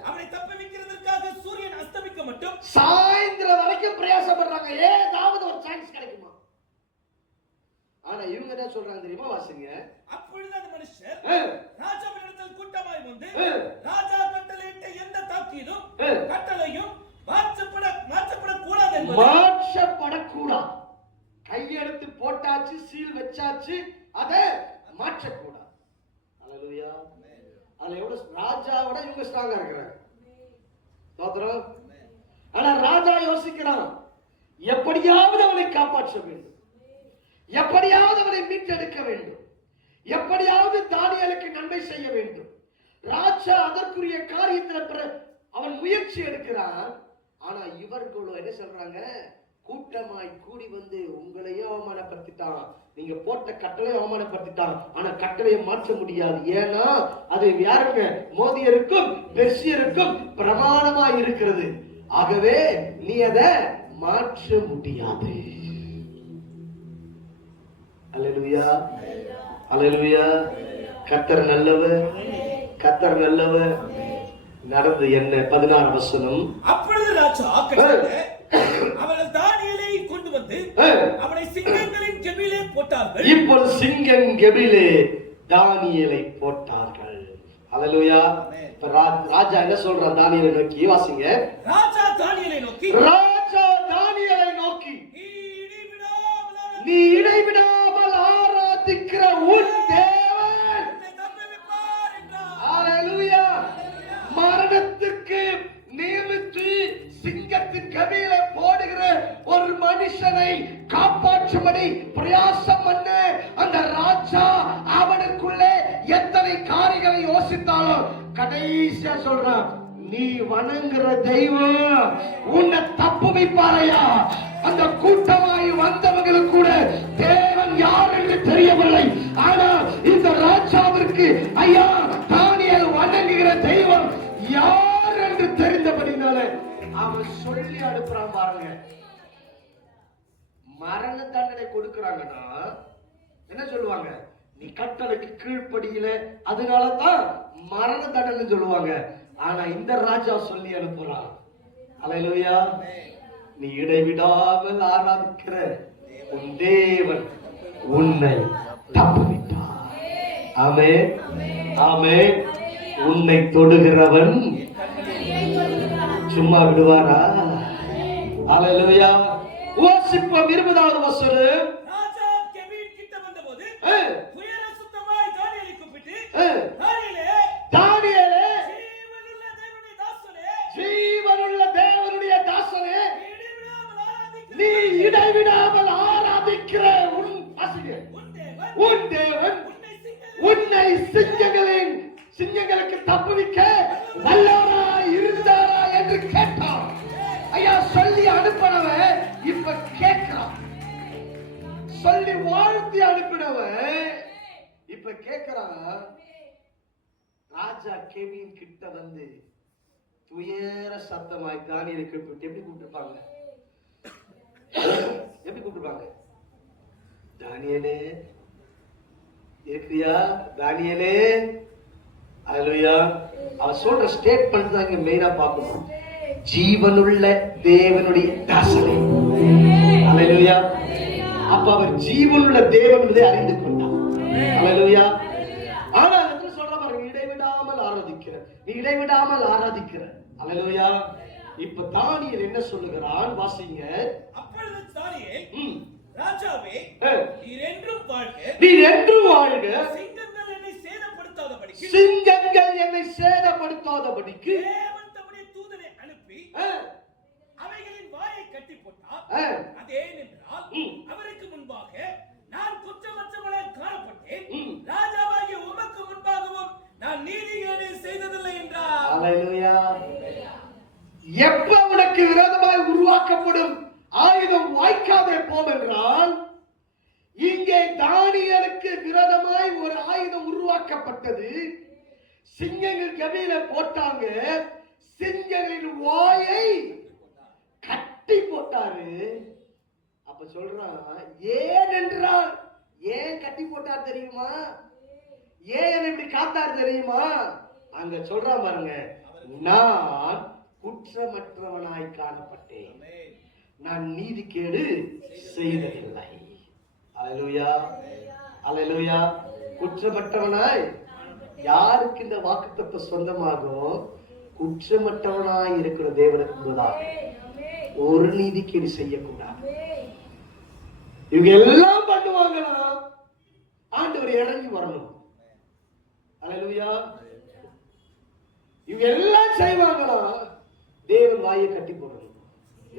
அவனை தப்புவிக்கிறதற்காக சூரியன் அஸ்தமிக்க மட்டும் சாயந்திரம் வரைக்கும் பிரயாசப்படுறாங்க, ஏதாவது ஒரு சான்ஸ் கிடைக்குமா. ஆனா இவங்க என்ன சொல்றாங்க தெரியுமா? வாசிங்க. அப்பொழுது அந்த மனுஷர் ராஜாவினிடத்தில் கூட்டமாய் வந்து, ராஜா கட்டளையிட்ட எந்த தாக்கீதும் கட்டளையும் மாற்றப்படக்கூடாது என்பதை, மாற்றப்படக்கூடாது. கையெழுத்து போட்டாச்சு, சீல் வச்சாச்சு, அதை மாற்றக்கூடாது. அல்லேலூயா. அதுல எவ்வளவு ராஜாவோட இவங்க ஸ்ட்ராங்கா இருக்கிறாங்க. ஸ்தோத்திரம். ஆனா ராஜா யோசிக்கிறான், எப்படியாவது அவனை காப்பாற்ற வேண்டும், எப்படியாவது அவனை மீட்டெடுக்க வேண்டும், எப்படியாவது தானியேலுக்கு நன்மை செய்ய வேண்டும். ராஜா அதற்குரிய காரியத்தில் அவன் முயற்சி எடுக்கிறான். ஆனா இவர்களோ என்ன சொல்றாங்க? கூட்டமாய் கூடி வந்து உங்களையும் அவமானப்படுத்திட்டான், நீங்க போட்ட கட்டளையை அவமானப்படுத்திட்டான், ஆனா கட்டளையை மாற்ற முடியாது. ஏன்னா அது யாருங்க? மோதியருக்கும் பெர்சியருக்கும் பிரமாணமா இருக்கிறது. ஆகவே நீ அதை மாற்ற முடியாது. அல்லேலூயா, அல்லேலூயா. கர்த்தர் நல்லவர், கர்த்தர் நல்லவர். நடந்து என்ன? 16 வசனம். அப்பொழுது ராஜா அவர்கள் தானியேலை கொண்டு வந்து அவனை சிங்கங்களின் கெபியிலே போட்டார்கள். இப்பொழுது சிங்கம் கெபியிலே தானியேலை போட்டார்கள். அல்லேலூயா. ராஜா என்ன சொல்றான்? தானியேலை நோக்கி வாசிங்க. ராஜா தானியேலை நோக்கி, ராஜா தானியேலை நோக்கி, நீ இடைவிடாமல் ஆராதிக்கிற உன் தேவன் அல்லேலூயா மரணத்துக்கு நியமித்து சிங்கத்தின் கபியிலே போடுகிற ஒரு மனுஷனை காப்பாற்றும்படி பிரயாசம் பண்ண அந்த ராஜா அவனுக்குள்ளே எத்தனை காரியங்களை யோசித்தாலும் கடைசியா சொல்றான், நீ வணங்குற தெய்வம் உன்னை தப்புவிப்பாரையா? அந்த கூட்டமாய் வந்தவங்களுக்கு கூட தேவன் யார் என்று தெரியவில்லை. ஆனால் இந்த ராஜாவிற்கு ஐயா தானியேல் வணங்குகிற தெய்வம் யார் என்று தெரிந்தபடினால அவன் சொல்லி அனுப்புறான். பாருங்க, மரண தண்டனை கொடுக்கிறாங்கன்னா என்ன சொல்லுவாங்க? நீ கட்டளைக்கு கீழ்ப்படியில, அதனாலதான் மரண தண்டனை சொல்லுவாங்க. ஆனா இந்த ராஜா சொல்லி அனுப்புறான், அல்லேலூயா, நீ இடைவிடாமல் ஆராதிக்கிற உன் தேவன் உன்னை தப்புவித்தார். ஆமென், ஆமென். உன்னை தொடுகிறவன் சும்மா விடுவாரா? அல்லேலூயா. வாசிப்போம் 20வது வசனம். ராஜா கெபியின் கிட்ட வந்தபோது துயர சுத்தமாய் தானியேலை கூப்பிட்டு, தானியேலே, ஜீவனுள்ள தேவனுடைய தாசனே, நீ இடைவிடாமல் ஆராதிக்கிற உன் தேவன் உன்னை சிங்கங்களுக்கு தப்புவிக்க வல்லவராய் இருந்தாரா என்று கேட்டான். ஐயா சொல்லி அனுப்பினவன் இப்ப கேட்கிறான், சொல்லி வாழ்த்தி அனுப்பினவன் இப்ப கேட்கிறான். ராஜா கெபியின் கிட்ட வந்து துயர சத்தமாய் தானியேலை கூப்பிட்டு எப்படி கூப்பிட்டுருப்பாங்க? எப்படி கூப்பிட்டுருப்பாங்க? தானியேலே இருக்கிறியா? தானியேலே. அல்லேலூயா. அவன் சொல்ற ஸ்டேட்மெண்ட் தான் இங்க மெயினா பார்க்கணும். ஜீவனுள்ள தேவனுடைய தாசனே. அல்லேலூயா. அப்ப அவர் ஜீவனுள்ள தேவன் என்பதை அறிந்து கொண்டார். அல்லேலூயா. ஆனா சொல்ற பாருங்க, இடைவிடாமல் ஆராதிக்கிற, நீ இடைவிடாமல் ஆராதிக்கிற. அல்லேலூயா. இப்ப தானியேல் என்ன சொல்லுகிறான் வாசிங்க. அப்பொழுது தானியேல், ராஜாவே, நீர் என்றும் வாழ்க, நீர் என்றும் வாழ்க, சிங்கங்கள் என்னை சேதப்படுத்தாதபடிக்கு, சிங்கங்கள் என்னை சேதப்படுத்தாதபடிக்கு தேவன் தம்முடைய தூதனை அனுப்பி அவைகளின் வாயை கட்டி போட்டார். அதே என்றால் அவருக்கு முன்பாக நான் குற்றமற்றவனாய் காணப்பட்டேன், ராஜாவாகிய உமக்கு முன்பாகவும் நான் நீதிகேடு செய்ததில்லை என்றார். அல்லேலூயா. எப்ப உனக்கு விரோதமாய் உருவாக்கப்படும் ஆயுதம் வாய்க்காதே போம் என்றால், இங்கே தானியேலுக்கு விரோதமாய் ஒரு ஆயுதம் உருவாக்கப்பட்டது. சிங்கங்கள் கவியில போட்டாங்க, சிங்கங்களின் வாயை கட்டி போட்டாரு. அப்ப சொல்றான், ஏன் என்றால், ஏன் கட்டி போட்டார் தெரியுமா? ஏன் இப்படி காத்தார் தெரியுமா? அங்க சொல்றான் பாருங்க, நான் குற்றமற்றவனாய் காணப்பட்டேன், நான் நீதிகேடு செய்ததில்லை. அல்லேலூயா, அல்லேலூயா. குற்றமற்றவனாய், யாருக்கு இந்த வாக்குத்தத்தம் சொந்தமாகும்? குற்றமற்றவனாய் இருக்கிற தேவனுக்கு ஒரு நீதிகேடு செய்யக்கூடாது. இவங்க எல்லாம் பண்ணுவாங்களா? ஆண்டவர் இறங்கி வரணும். அல்லேலூயா. இவங்க எல்லாம் செய்வாங்களா? தேவன் வாயை கட்டி போடணும்.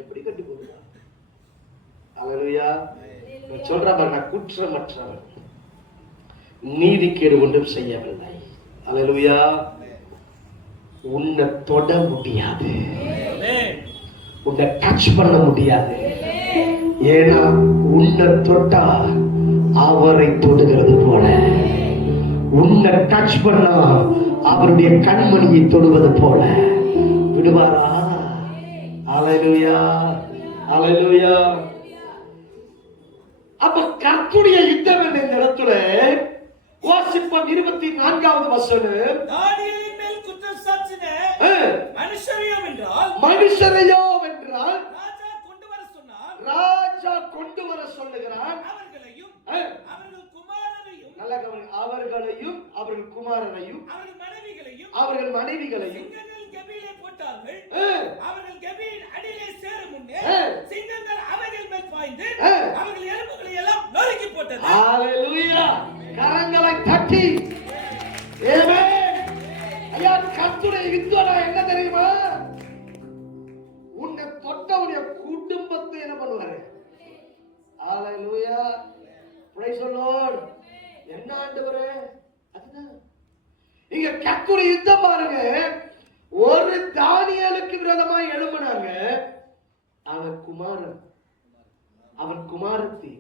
எப்படி கட்டி போடுறா? அல்லேலூயா. சொல்ற பாருங்க, குற்றமற்றவன், நீதிகேடு ஒன்றும் செய்யவில்லை. அல்லேலூயா. உன்னை தொட முடியாது, உன்னை டச் பண்ண முடியாது. ஏன்னா உன்னை தொட்டா அவரை தொடுகிறது போல, உன்னை டச் பண்ணா அவருடைய கண்மணியை தொடுவது போல விடுவாரா? அல்லேலூயா, அல்லேலூயா. அப்ப கர்த்தருடைய யுத்தம் என்ற இந்த இடத்துல வாசிப்போம். 24வது வசனம். தானியேலின் மேல் குற்றம் சாட்டின மனுஷரையோ என்றால், மனுஷரையோ என்றால் ராஜா கொண்டு வர சொன்னார். ராஜா கொண்டு வர சொல்லுகிறான். அவர்களையும் அவர்கள் குமாரரையும், நல்ல கவனி, அவர்களையும் அவர்கள் குமாரரையும் அவர்கள் மனைவிகளையும் சிங்கங்கள் கெபியிலே போட்டார்கள். அவர்கள் கெபியின் அடியிலே சேரும் முன்னே சிங்கங்கள் அவர்கள் மேல் பாய்ந்து அவர்கள் எலும்புகளை எல்லாம் நொறுக்கி போட்டது. ஹalleluya. கரங்களை தட்டி ஆமென். ஐயா, கர்த்தருடைய யுத்தம் என்ன தெரியுமா? உன்னை தொட்டவுடைய குடும்பத்தை என்ன பண்ணுவாரு? ஹalleluya. praise the lord. என்ன ஆண்டவரே, அதுதான் இங்க கர்த்தருடைய யுத்தம் பாருங்க. ஒரு தானியேலுக்கு விரோதமா எழும்பினாங்க. அவன் குமாரன், அவன் குமாரத்தி,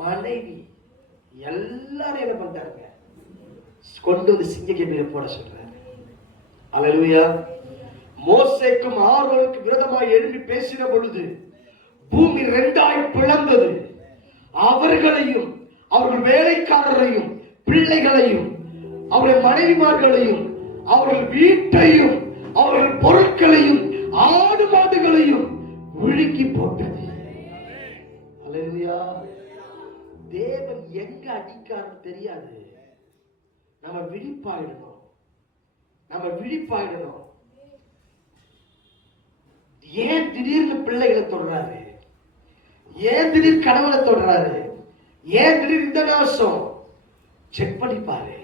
மனைவி எல்லாரும் என்ன பண்றாங்க? கொண்டு வந்து சிங்கக்கேபியில போட சொல்றாரு. அல்லேலூயா. மோசேக்கும் ஆரோனுக்கு விரோதமாய் எழும்பி பேசின பொழுது பூமி இரண்டாய் பிளந்தது. அவர்களையும் அவர்கள் வேலைக்காரரையும் பிள்ளைகளையும் அவருடைய மனைவிமார்களையும் அவர்கள் வீட்டையும் அவர்கள் பொருட்களையும் ஆடு மாடுகளையும் விழுங்கி போட்டது. அல்லேலூயா. தேவன் எங்க அடிக்கான்னு தெரியாது. நம்ம விழிப்பாயிடணும், நம்ம விழிப்பாயிடணும். ஏன் திடீர்னு பிள்ளைகளை தொடுறாரு? ஏன் திடீர் கணவனை தொடுறாரு? ஏன் திடீர் இந்த நாசம்? செக் பண்ணி பாரு.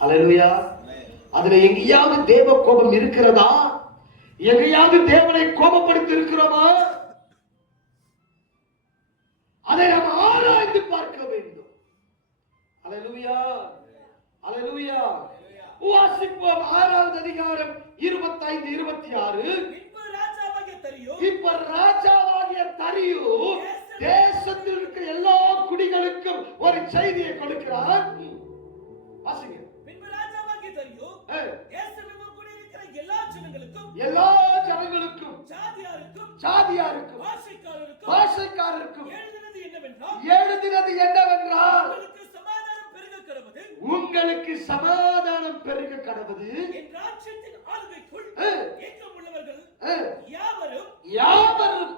அல்லேலூயா. அதுல எங்கேயாவது தேவ கோபம் இருக்கிறதா? எங்கேயாவது தேவனை கோபப்படுத்தி இருக்கிறோமா? அதை நாம் ஆராய்ந்து பார்க்க வேண்டும். அல்லேலூயா, அல்லேலூயா. வாசிப்போம் 6வது அதிகாரம் 25, 26. இப்ப ராஜாவாகிய தரியு தேசத்தில் இருக்கிற எல்லா குடிகளுக்கும் ஒரு செய்தியை கொடுக்கிறார். வாசிங்க. பின்பு ராஜாவாகிய தரியு தேசமெங்கும் குடியிருக்கிற எல்லா ஜனங்களுக்கும் சாதியாருக்கும் பாஷைக்காரருக்கும் எழுதினது என்னவென்றால் உங்களுக்கு சமாதானம் பெருக கடவுது. என் ராஜ்யத்தின் ஆளுகைக்குள் எங்கும் உள்ளவர்கள் யாவரும்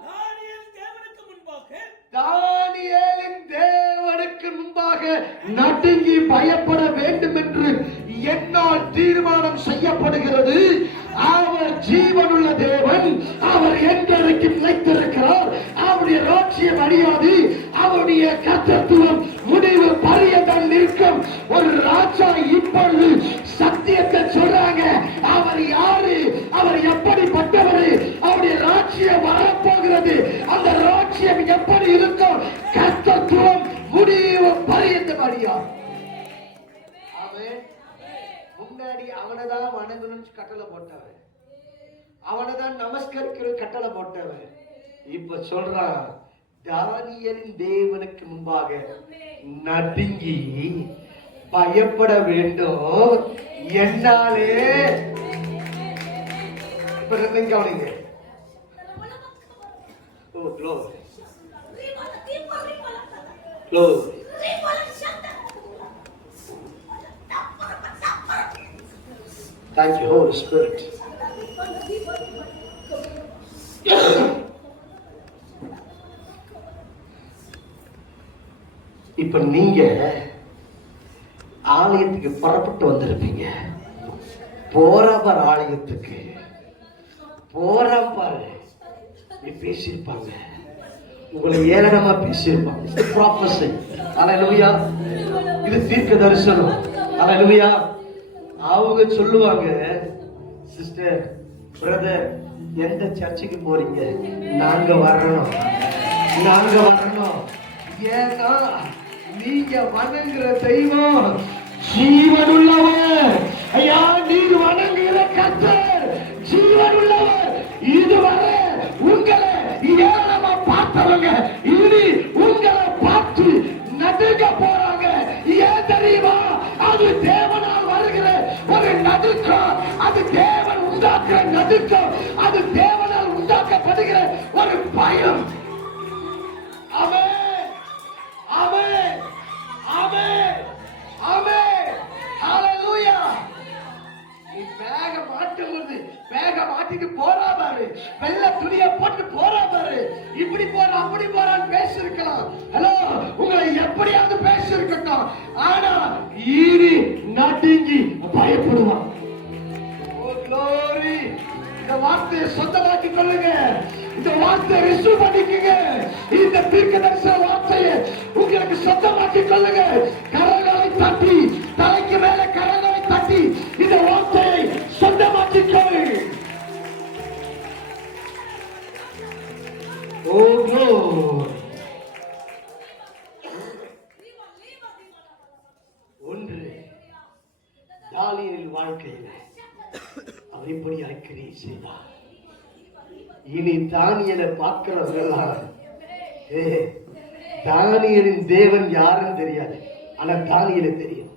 தானியேலின் தேவனுக்கு முன்பாக நடுங்கி பயப்பட வேண்டும் என்று என்னால் தீர்மானம் செய்யப்படுகிறது. அவர் ஜீவனுள்ள தேவன், வைத்திருக்கிறார். அவருடைய ராஜ்யம் அழியாது, அவருடைய கர்த்தத்துவம் முடிவு பரியந்தம் நிற்கும். ஒரு ராஜா இப்பொழுது சத்தியத்தை சொல்றாங்க. அவர் யாரு, அவர் எப்படிப்பட்டவர், அவருடைய ராஜ்யம் வரப்போகிறது. அந்த ராஜ்யம் எப்படி இருக்கும்? கர்த்தத்துவம் முடிவு பரியந்தம் அழியாது. முன்னாடி அவனைதான் வணங்கணும்னு கட்டளை போட்டவன், அவனைதான் நமஸ்கரிக்கிற கட்டளை போட்டவன். இப்ப சொல்றான், தானியேலின் தேவனுக்கு முன்பாக நடுங்கி பயப்பட வேண்டும் என்னாலே. கவனிங்க. Thank you, Holy Spirit. இப்ப நீங்க ஆலயத்துக்கு புறப்பட்டு வந்திருப்பீங்க. போறவர் ஆலயத்துக்கு போறப்பாரு நீ பேசியிருப்பாங்க, உங்களை ஏளனமா பேசியிருப்பாங்க. ப்ராஃபஸி. அல்லேலூயா. இது தீர்க்க தரிசனம். அல்லேலூயா. அவங்க சொல்லுவாங்க, சிஸ்டர், பிரதர், எந்த சர்ச்சுக்கு போறீங்க? நாங்க வரணும், நாங்க வரணும். ஏன்னா நீங்க வணங்குற தெய்வம் ஜீவனுள்ளவர். ஐயா, நீர் வணங்குகிற கர்த்தர் ஜீவனுள்ளவர். இதுவரை உங்களை ஏளனமா பார்த்தவங்க இனி உங்களை பார்த்து நடுங்க போறாங்க. ஏன் தெரியுமா? அது தேவனால் வருகிற ஒரு நடுக்கம். அது தேவன் உண்டாக்குற நடுக்கம். அது தேவனால் உண்டாக்கப்படுகிற ஒரு பயம். ஆமென், ஆமென், ஆமென், ஆமென். ஹல்லேலூயா. நீ பேக மாட்டும்போது பேக மாட்டிட்டு போறா பாரு, வெள்ளை துணிய போட்டு போறா பாரு, இப்படி போற அப்படி போறான்னு பேசிருக்கலாம். ஹலோ, உங்களை எப்படியாவது பேசிருக்கட்டும். ஆனா ஈரி நடுங்கி பயப்படுவான். ஓ க்ளோரி. இந்த வார்த்தையை சொந்தமாக்கிக் கொள்ளுங்க. இந்த வார்த்தையை ரிசீவ் பண்ணிக்கங்க. இந்த தீர்க்கதரிசன வார்த்தையை உங்களுக்கு சொந்தமாக்கிக் கொள்ளுங்க. கரங்களை தட்டி, தலைக்கு மேல கரங்களை தட்டி இந்த வார்த்தையை சொந்தமாக்கிக் கொள்ளுங்க. ஓ க்ளோரி. ஒன்று, தானியேலின் வாழ்க்கையில் அவர் இப்படி அறிக்கை செய்தார். இனி தானியேலை பார்க்கிறவர்களால் தானியேலின் தேவன் யாருன்னு தெரியாது, ஆனா தானியேலை தெரியும்.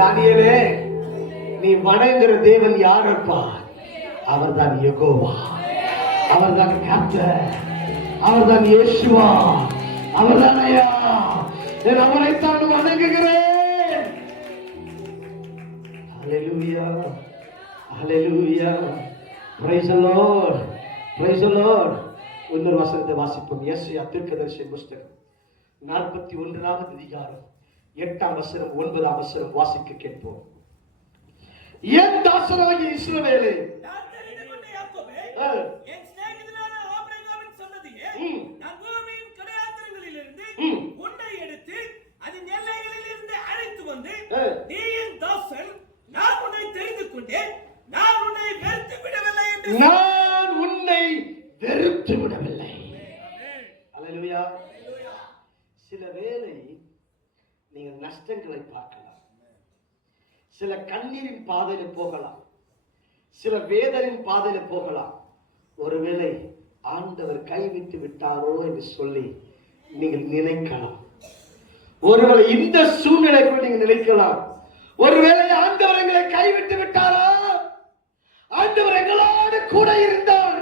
தானியேலே, நீ வணங்குற தேவன் யாருப்பா? அவர்தான் யெகோவா, அவர்தான் கர்த்தர், அவர்தான் இயேசுவா, அவர்தான் ஐயா. நான் அவரைத்தான் வணங்குகிறேன். ஹல்லேலூயா, ஹல்லேலூயா. Praise the Lord, praise the Lord. இன்னொரு வசனத்தை வாசிப்போம். யெசாயா தீர்க்கதரிசி புத்தகம் 41வது அதிகாரம் 8ஆம் வசனம் 9ஆம் வசனம் வாசிக்க கேட்போம். என் தாசனாகிய இஸ்ரவேலே, நான் தெரிந்து கொண்ட யாக்கோபே, என் சிநேகிதனான ஆபிரகாமின் சந்ததியே, நான் பூமியின் கடையாந்தரங்களிலிருந்து உன்னை எடுத்து அதன் எல்லைகளிலிருந்து அழைத்து வந்து, நீ என் தாசன், நான் உன்னை தெரிந்து கொண்டேன், நான் உன்னை வெறுத்து விடவில்லை என்று. நான் உன்னை வெறுத்து விடவில்லை. அல்லேலூயா. சில வேளை நீங்கள் நஷ்டங்களை பார்க்கலாம், சில கண்ணீரின் பாதையில போகலாம், சில வேதனின் பாதையில போகலாம். ஒருவேளை ஆண்டவர் கைவிட்டு விட்டாரோ என்று சொல்லி நீங்கள் நினைக்கலாம். ஒருவேளை இந்த சூழ்நிலைக்குள் நீங்கள் நினைக்கலாம், ஒருவேளை ஆண்டவர் எங்களை கைவிட்டு விட்டாரா? ஆண்டவர் எங்களோடு கூட இருந்தால்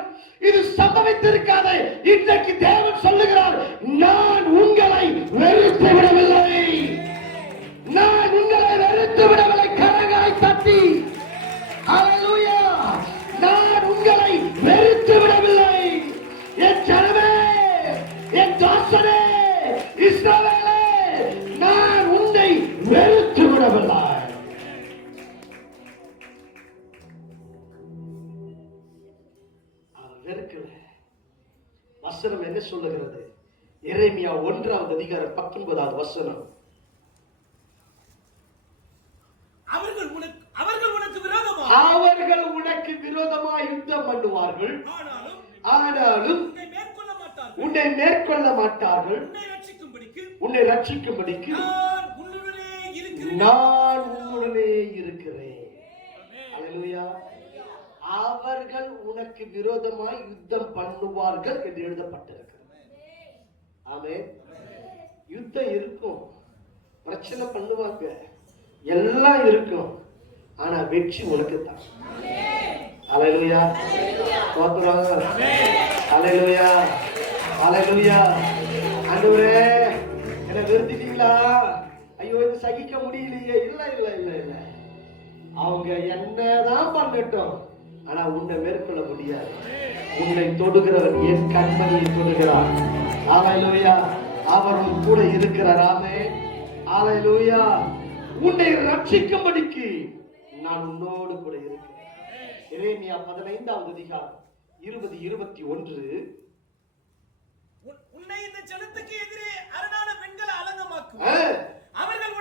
இது சம்பவித்திருக்காது. இன்றைக்கு தேவன் சொல்லுகிறார், நான் உங்களை வெறுத்து விடவில்லை, நான் உங்களை வெறுத்து விடவில்லை. கரங்களை தட்டி ஹல்லேலூயா. நான் உங்களை வெறுத்து விடவில்லை. என் ஜனமே, என் தாசனே இஸ்ரவேலே, நான் உன்னை வெறுத்து விடவில்லை. வெறுக்கல, சொல்லுகிறது? எரேமியா 1வது அதிகாரம் 19வது வசனம். அவர்கள் உனக்கு விரோதமாக யுத்தம் பண்ணுவார்கள், ஆனாலும் உன்னை மேற்கொள்ள மாட்டார்கள். உன்னை ரட்சிக்கும்படிக்கு நான் உன்னுடனே இருக்கிறேன். அல்லேலூயா. அவர்கள் உனக்கு விரோதமாய் யுத்தம் பண்ணுவார்கள் என்று எழுதப்பட்டிருக்கிறது. ஆமென். யுத்தம் இருக்கும், பிரச்சனை பண்ணுவாங்க, எல்லாம் இருக்கும், ஆனா வெற்றி உனக்கு தான். அல்லேலூயா. அல்லேலூயா. அல்லேலூயா. ஆண்டவரே, என்ன வெறுத்துட்டீங்களா? ஐயோ, இது சகிக்க முடியலையே. இல்ல இல்ல இல்ல இல்ல, அவங்க என்னதான் பண்ணட்டும், ஆனா உன்னை மேற்கொள்ள முடியாது. உன்னை தொடுகிறவன் என் கண்மணியை தொடுகிறார். அல்லேலூயா. அவர் கூட இருக்கிறார். ஆமென். அல்லேலூயா. உன்னை ரட்சிக்கும்படிக்கு நான் உன்னோடு கூட இருக்கிறேன். எரேமியா 15வது அதிகாரம் 20-21. உன்னை இந்த ஜனத்துக்கு எதிரே அரணான பெண்களை அலங்கமாக்கும். அவர்கள்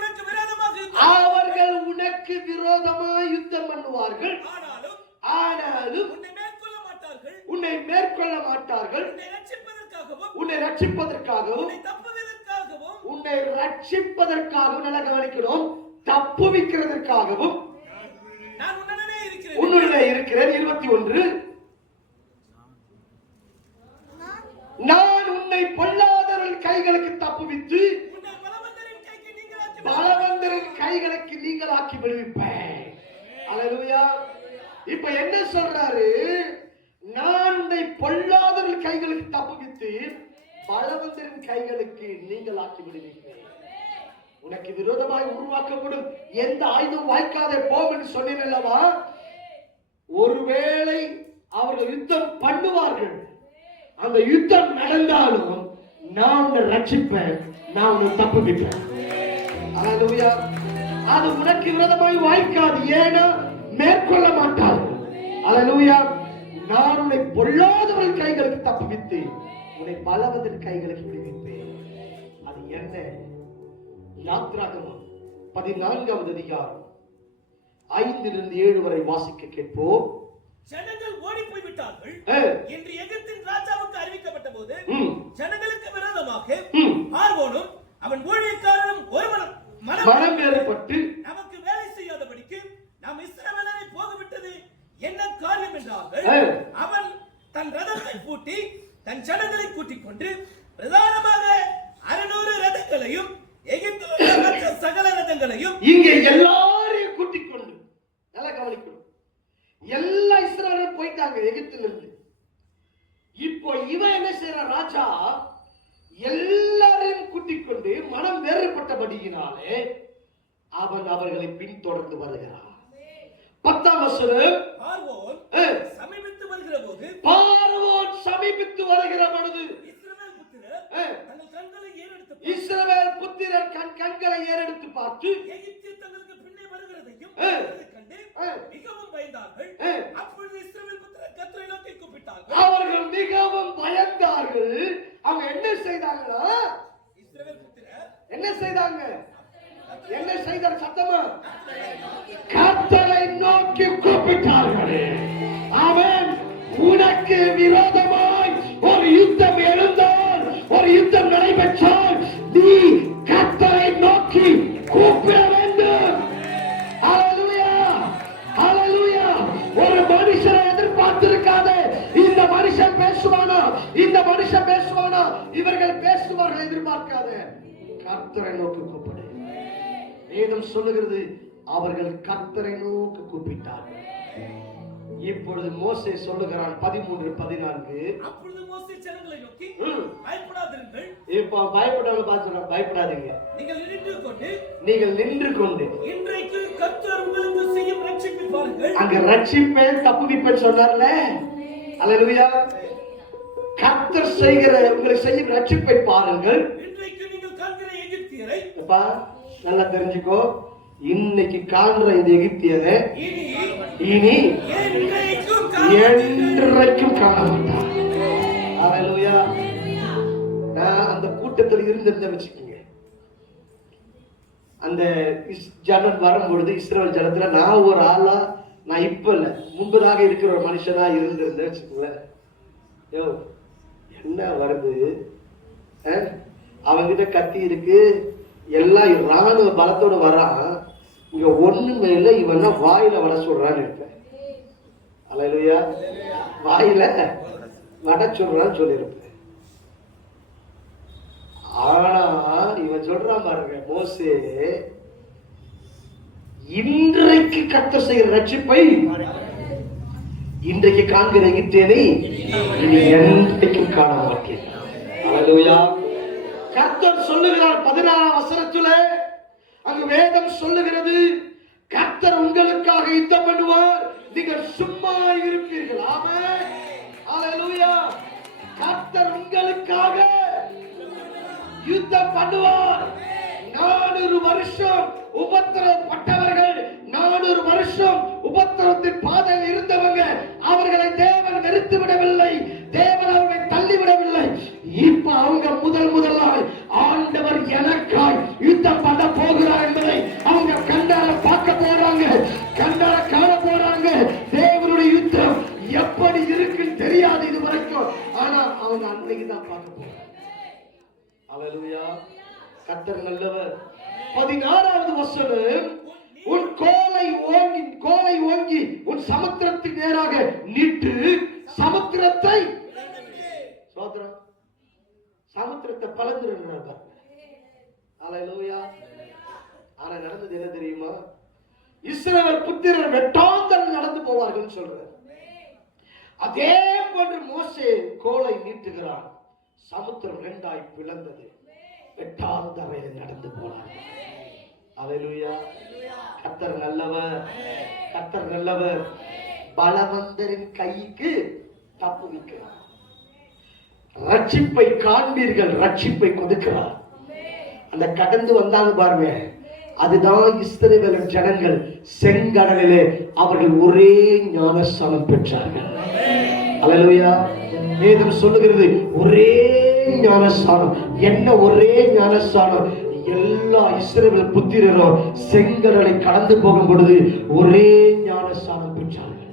உனக்கு விரோதமாய் யுத்தம் பண்ணுவார்கள், ஆனாலும் உன்னை மேற்கொள்ள மாட்டார்கள். உன்னை ரட்சிப்பதற்காகவும் நல்லா கவனிக்கணும், தப்புவிக்கிறதற்காகவும் உன்னுடனே இருக்கிறேன். 21. நான் உன்னை பொல்லாதவர்கள் கைகளுக்கு தப்புவித்து பலவந்தரின் கைகளுக்கு நீங்களாக்கி விடுவிப்பேன். அல்லேலூயா. இப்ப என்ன சொல்றாரு? நான் உன்னை பொல்லாதவர்கள் கைகளுக்கு தப்புவித்து பலவந்தரின் கைகளுக்கு நீங்களாக்கி விடுவிப்பேன். உனக்கு விரோதமாய் உருவாக்கப்படும் எந்த ஆயுதம் வாய்க்காதே போம் என்று சொன்னேன் அல்லவா? ஒருவேளை அவர்கள் யுத்தம் பண்ணுவார்கள், அந்த யுத்தம் நடந்தாலும் நான் உன்னை ரட்சிப்பேன், நான் உன்னை தப்புவிப்பேன். அல்லேலூயா. அது உனக்கு விரோதமாய் வாய்க்காது, ஏன்னா மேற்கொள்ள மாட்டார்கள். அல்லேலூயா. நான் உன்னை பொல்லாதவர்கள் கைகளுக்கு தப்புவித்து உன்னை பலவந்தரின் கைகளுக்கு விடுவிப்பேன். அது என்ன? யாத்ராகமம் 14வது அதிகாரம் 5-7 வரை வாசிக்க கேட்போம். ஜனங்கள் ஓடி போய் விட்டார்கள் என்று எகிப்தின் ராஜாவுக்கு அறிவிக்கப்பட்ட போது ஜனங்களுக்கு விரோதமாக பார்வோனும் அவன் ஊழியக்காரனும் ஒரு மனம் வேறுபட்டு நமக்கு வேலை செய்யாதபடிக்கு நாம் இஸ்ரவேலரை போகவிட்டது என்ன காரியம் என்றார்கள். அவன் தன் ரதத்தை பூட்டி தன் ஜனங்களை கூட்டிக் கொண்டு பிரதானமாக 600 ரதங்களையும் எகிப்தில் மற்ற சகல ரதங்களையும் இங்கே எல்லாரையும் கூட்டிக் கொண்டு, நல்லா கவனிக்கணும், எல்லா இஸ்ரவேலரும் போயிட்டாங்க எகிப்திலிருந்து. இப்போ இவன் என்ன செய்யற? ராஜா எல்லாரையும் கூட்டிக் கொண்டு மனம் வேறுபட்டபடியினாலே அவன் அவர்களை பின்தொடர்ந்து வருகிறான். 10ஆம் வசனம். பார்வோன் சமீபித்து வருகிற பொழுது இஸ்ரவேல் புத்திரர் கண்களை ஏறெடுத்து பார்த்து எகிப்தியர் தங்களுக்கு பின்னே வருகிறதையும் கண்டு மிகவும் பயந்தார்கள். அப்பொழுது இஸ்ரவேல் புத்திரர் கர்த்தரை நோக்கி கூப்பிட்டார்கள். அவர்கள் மிகவும் பயந்தார்கள். அவங்க என்ன செய்தாங்கன்னா, இஸ்ரவேல் புத்திரர் என்ன செய்தாங்க? என்ன செய்தார்? சத்தமா கர்த்தரை நோக்கி கூப்பிட்டார்கள். அவன் உனக்கு விரோதமாய் ஒரு யுத்தம் எழுந்தால், ஒரு யுத்தம் நடைபெற்றால், நீ கர்த்தரை நோக்கி கூப்பிட வேண்டும். அல்லேலூயா. அல்லேலூயா. ஒரு மனுஷனை எதிர்பார்த்திருக்காதே. இந்த மனுஷன் பேசுவானா, இந்த மனுஷன் பேசுவானா, இவர்கள் பேசுவார்கள் எதிர்பார்க்காதே. கர்த்தரை நோக்கி கூப்பிடு. வேதம் சொல்லுகிறது, அவர்கள் கர்த்தரை நோக்கி கூப்பிட்டார்கள். இப்பொழுது மோசே சொல்லுகிறான் 13-14. அப்பொழுது மோசே ஜனங்களை நோக்கி, பயப்படாதீர்கள். இப்ப பயப்படாம பாத்துறா, பயப்படாதீங்க. நீங்கள் நின்று கொண்டு இன்றைக்கு கர்த்தர் உங்களுக்கு செய்யும் ரட்சிப்பை பாருங்கள். அங்க ரட்சிப்பேன் தப்புவிப்பேன் சொன்னார்ல. அல்லேலூயா. கர்த்தர் செய்கிற உங்களுக்கு செய்யும் ரட்சிப்பை பாருங்கள். இன்றைக்கு நீங்கள் காண்கிற எகிப்தியரை, அப்பா நல்லா தெரிஞ்சுக்கோ, இன்னைக்கு காண்ற இந்த எகிப்தியரை இனி என்றைக்கும் காண மாட்டார். அல்லேலூயா. கூட்டத்தில் இருந்திருந்த வச்சுக்கோங்க, அந்த ஜனம் வரும்பொழுது இஸ்ரவேல் ஜனத்துல நான் ஒரு ஆளா, நான் இப்ப இல்ல முன்பதாக இருக்கிற ஒரு மனுஷனா இருந்திருந்தேன் வச்சுக்கோங்களேன். யோ என்ன வருது, அவங்கிட்ட கத்தி இருக்கு, எல்லாம் ராணுவ பலத்தோட வரான், இங்க ஒண்ணுமே இல்லை, இவன் வாயில வட சொல்றான்னு இருப்பேன். அல்லேலூயா, வாயில வட சொல்றான்னு சொல்லியிருப்பேன். ஆனா இவன் சொல்றான் பாருங்க, மோசே இன்றைக்கு கர்த்தர் செய்கிற ரட்சிப்பை இன்றைக்கு காண்கிற இட்டேனை இனி என்றைக்கும் காண மாட்டேன். அல்லேலூயா. கர்த்தர் சொல்லுகிறார் 16ஆம் வசனத்துல, அங்கு வேதம் சொல்லுகிறது, கர்த்தர் உங்களுக்காக யுத்தம் பண்ணுவார், நீங்கள் சும்மா இருப்பீர்கள். ஆமென். அல்லேலூயா. கர்த்தர் உங்களுக்காக யுத்தம் பண்ணுவார். 400 வருஷம் உபத்திரவப்பட்டவர்கள், 400 வருஷம் உபத்திரவத்தின் பாதையில் இருந்தவங்க, அவர்களை தேவன் வெறுத்து விடவில்லை, தேவன் அவர்களை தள்ளிவிடவில்லை. இப்ப அவங்க முதலாய் ஆண்டவர் எனக்காய் யுத்தம் பண்ண போகிறார் என்பதை அவங்க கண்டார பார்க்க போறாங்க, கண்டார காண போறாங்க. தேவனுடைய யுத்தம் எப்படி இருக்குன்னு தெரியாது இது வரைக்கும், ஆனா அவங்க அன்னைக்கு தான் பார்க்க போறாங்க. அல்லேலூயா. கர்த்தர் நல்லவர். 16வது வசனம், உன் கோலை ஓங்கி உன் சமுத்திரத்துக்கு நேராக நீட்டு, சமுத்திரத்தை சமுத்திரத்தை பலந்துருங்க. அல்லேலூயா. ஆனா நடந்தது என்ன தெரியுமா, இஸ்ரவேல் புத்திரர் வெட்டாந்தரம் நடந்து போவார்கள் சொல்றார். அதே போன்று மோசே கோலை நீட்டுகிறான், சமுத்திரம் 2ஆய் பிளந்தது, வெட்டாந்தரையில் நடந்து போனார். அல்லேலூயா. கர்த்தர் நல்லவர், கர்த்தர் நல்லவர். பலவந்தரின் கைக்கு தப்புவிக்கிறார். ரட்சிப்பை காண்பீர்கள், ரட்சிப்பை கொடுக்கிறார். அந்த கடந்து வந்தாங்க பாருங்க, அதுதான் இஸ்ரவேல் ஜனங்கள் செங்கடலிலே அவர்கள் ஒரே ஞானஸ்நானம் பெற்றார்கள். அல்லேலூயா. வேதம் சொல்லுகிறது ஒரே ஞானஸ்நானம். என்ன ஒரே ஞானஸ்நானம்? எல்லா இஸ்ரவேல் புத்திரரும் செங்கடலை கடந்து போகும் பொழுது ஒரே ஞானஸ்நானம் பெற்றார்கள்.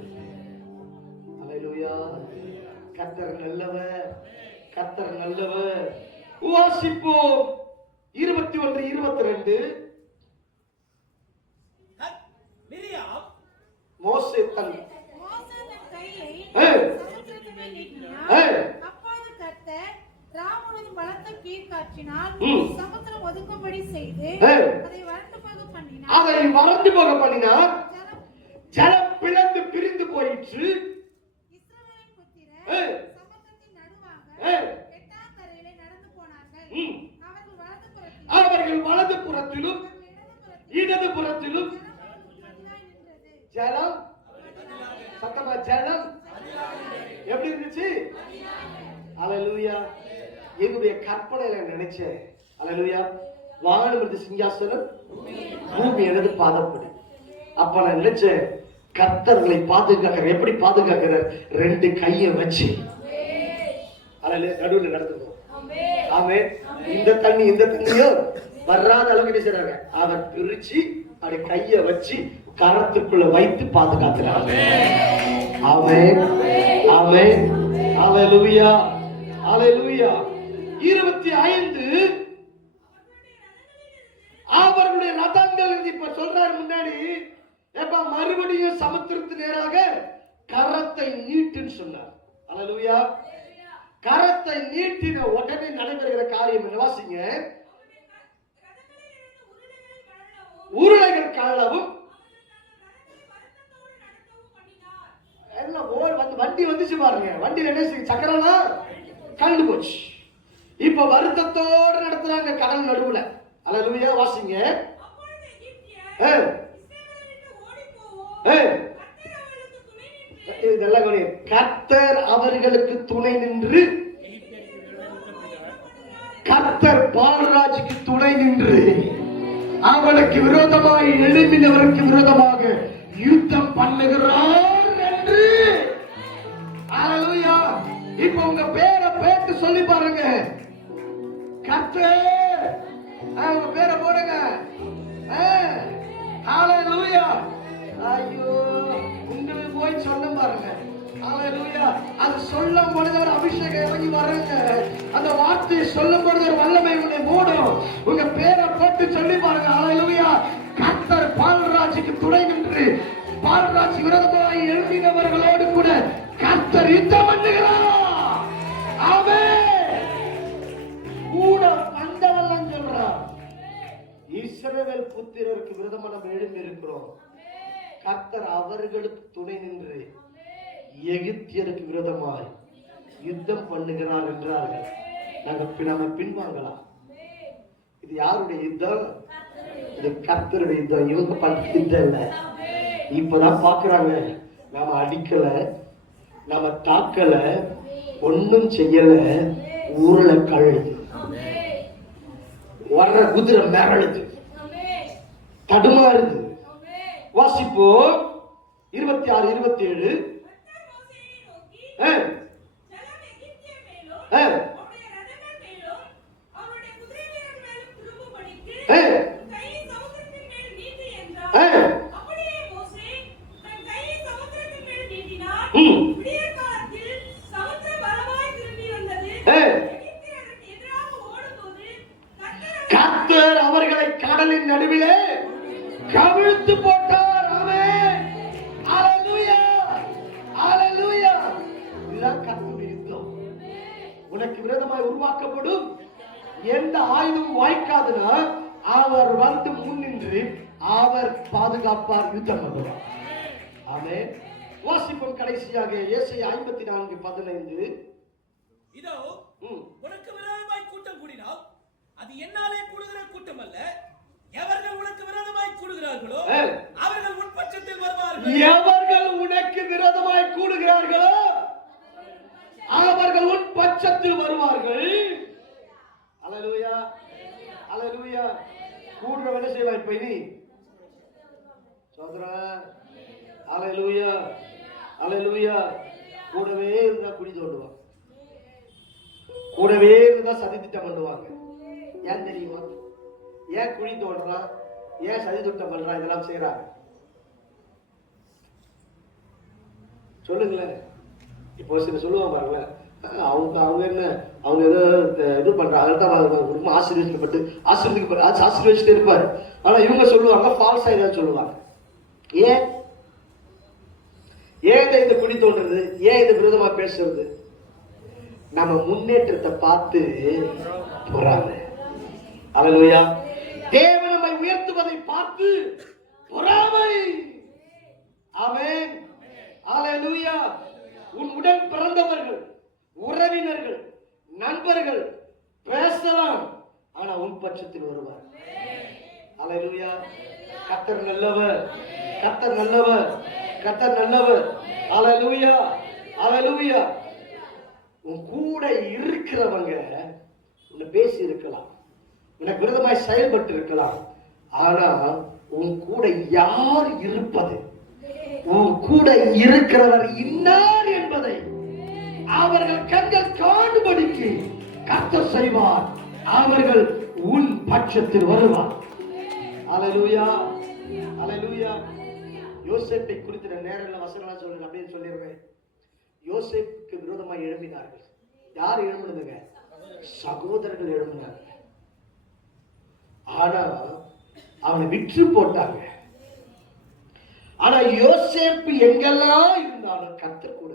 அல்லேலூயா. கர்த்தர் நல்லவர், கர்த்தர் நல்லவர். வாசிப்போம் 21, 22. மிரியாம் மோசே தன் கையை சமுத்திரத்தின் மேல் நீட்டினார். அப்பொழுது கர்த்தர் ராமுடன் பலத்த கீழ்காற்றினால் சமுத்திரம் ஒதுங்கும்படி செய்து அதை வறண்டு போக பண்ணினார். ஜலம் பிளந்து பிரிந்து போயிற்று. இஸ்ரவேலின் புத்திரர் சமுத்திரத்தின் நடுவாக வெட்டாந்தரையிலே நடந்து போனார்கள். அவர்கள் வலது புறத்திலும் இடது புறத்திலும் ஜலம், சத்தமா ஜலம் எப்படி இருந்துச்சு? அல்லேலூயா. என்னுடைய கற்பனையில நினைச்சேன், அல்லேலூயா, வானம் என்று சிங்காசனம், பூமி எனது பாதப்படி. அப்ப நான் நினைச்சேன், கர்த்தர்களை பாதுகாக்கிற, எப்படி பாதுகாக்கிற? 2 கையை வச்சு நடுவில் நடத்துவோம். ஆமென். இந்த தண்ணியும் வராத அளவுக்கு செய்றாங்க. அவர் பிரிச்சு அப்படி கையை வச்சு கரத்துக்குள்ள வைத்து பாதுகாக்கிறார். ஆமென், ஆமென், அல்லேலூயா, அல்லேலூயா. 25 அவர்களுடைய ரதங்கள் இப்ப சொல்றாரு முன்னாடி, எப்ப மறுபடியும் சமுத்திரத்து நேராக கரத்தை நீட்டுன்னு சொன்னார். அல்லேலூயா. கரத்தை நீட்டின உடனே நடைபெறுகிற காரியம் என்ன? வாசிங்க. உருளைகள் கழலவும் வண்டி வந்துச்சு பாருங்க. வண்டியில என்ன சக்கரம்னா கலந்து போச்சு. இப்ப வருத்தத்தோடு நடத்துறாங்க கடல் நடுவுல. அல்லேலூயா. வாசிங்க. இதெல்லாம் கர்த்தர் அவர்களுக்கு துணை நின்று, கர்த்தர் பால்ராஜுக்கு துணை நின்று அவனுக்கு விரோதமாய் எழுப்பினவருக்கு விரோதமாக யுத்தம் பண்ணுகிறார் என்று. அல்லேலூயா. இப்ப உங்க பேரை பேட்டு சொல்லி பாருங்க. கர்த்தர். உங்க பேரை போடுங்க. ஹalleluya. ஐயோ, உங்களுக்கு போய் சொன்ன பாருங்க. ஹalleluya. அது சொல்லும் பொழுது ஒரு அபிஷேகம் இறங்கி வருங்க. அந்த வார்த்தையை சொல்லும் பொழுது ஒரு வல்லமை உன்னை மூடும். உங்க பேரை போட்டு சொல்லி பாருங்க. ஹalleluya. கர்த்தர் பால்ராஜுக்கு துணை நின்று பால்ராஜ் விரோதமாய் எழுப்பினவர்களோடு கூட கர்த்தர் யுத்தம் பண்ணுகிறார். ஆமென். கூட வந்தவன் சொல்றார். இஸ்ரவேல் புத்திரருக்கு விரோதமாக நாம் எழும்பி இருக்கிறோம். கர்த்தர் அவர்களுக்கு துணை நின்று எகிப்தியருக்கு விரோதமாய் யுத்தம் பண்ணுகிறார் என்றார்கள். நம்ம பின்வாங்கலாம். இது யாருடைய யுத்தம்? இது கர்த்தருடைய யுத்தம். இவங்க பண்ற யுத்தம் இல்ல. இப்பதான் பாக்குறாங்க, நாம அடிக்கல, நாம தாக்கல, ஒன்னும் செய்யல, ஊர்ல கழுது வர்ற குதிரை மிரளுது, தடுமாறுது. வாசிப்போ 26, 27. கர்த்தர் அவர்களை கடலின் நடுவிலே கவிழ்த்து போட்டார். ஆமென். ஹalleluya. ஹalleluya. இதுதான் கர்த்தருடைய யுத்தம். உனக்கு விரோதமாய் உருவாக்கப்படும் எந்த ஆயுதமும் வாய்க்காதுன்னா அவர் வந்து முன்னின்று அவர் பாதுகாப்பார், யுத்தம் பண்ணுவார். ஆமென். வாசிப்போம் கடைசியாக ஏசாயா 54:15. இதோ உனக்கு விரோதமாய் கூட்டம் கூடினால் அது என்னாலே கூடுகிற கூட்டம் அல்ல. எவர்கள் உனக்கு விரோதமாய் கூடுகிறார்களோ அவர்கள் உன் பட்சத்தில் வருவார்கள். எவர்கள் உனக்கு விரோதமாய் கூடுகிறார்களோ அவர்கள் உன் பட்சத்தில் வருவார்கள். ஹalleluya. ஹalleluya. கூடுற என்ன செய்வாய் போய் நீ? சோதரா. ஹalleluya. ஹalleluya. கூடவே இருந்தா குடி தோண்டுவாங்க, கூடவே இருந்தா சதி திட்டம் பண்ணுவாங்க. ஏன் தெரியுமா? ஏன் குழி தோன்றான், ஏன் சதி திட்டம் பண்றான், இதெல்லாம் செய்யறாங்க? சொல்லுங்களேன். இப்போ சில சொல்லுவாங்க பாருங்களேன், அவங்க என்ன, அவங்க ஏதோ இது பண்றாங்க, அதனால ஆசீர்வதிச்சுட்டு இருப்பாரு. ஆனா இவங்க சொல்லுவாங்க ஃபால்ஸா ஏதாவது சொல்லுவாங்க. ஏன் இந்த குழி தோன்றது, ஏன் இந்த விரோதமா பேசுறது? நம்ம முன்னேற்றத்தை பார்த்து பொறாமை. ஹalleluya. தேவன் நம்மை உயர்த்துவதை பார்த்து பொறாமை. ஆமென். ஹalleluya. உன் உடன் பிறந்தவர்கள், உறவினர்கள், நண்பர்கள் பேசலாம், ஆனா உன் பட்சத்தில் வருவார். ஹalleluya. கர்த்தர் நல்லவர், கர்த்தர் நல்லவர், கர்த்தர் நல்லவர். ஹalleluya. ஹalleluya. உன் கூட இருக்கிறவங்க உன்னை பேசி இருக்கலாம், உனக்கு விரோதமாய் செயல்பட்டு இருக்கலாம், ஆனா உன் கூட யார் இருப்பது, உன் கூட இருக்கிறவர் இன்னார் என்பதை அவர்கள் கண்கள் காணும்படிக்கு கர்த்தர் செய்வார். அவர்கள் உன் பட்சத்தில் வருவார். ஹalleluya. ஹalleluya. யோசேப்பை குறித்து நேரில் வசனம் சொல்றேன், அப்படின்னு சொல்லிடுறேன். யோசேப்புக்கு விரோதமாக எழும்பினார்கள். யார் எழும்பினதுங்க? சகோதரர்கள் எழும்பினாங்க. ஆனா அவனை விற்று போட்டாங்க. ஆனா யோசேப்பு எங்கெல்லாம் இருந்தாலும் கர்த்தர் கூட.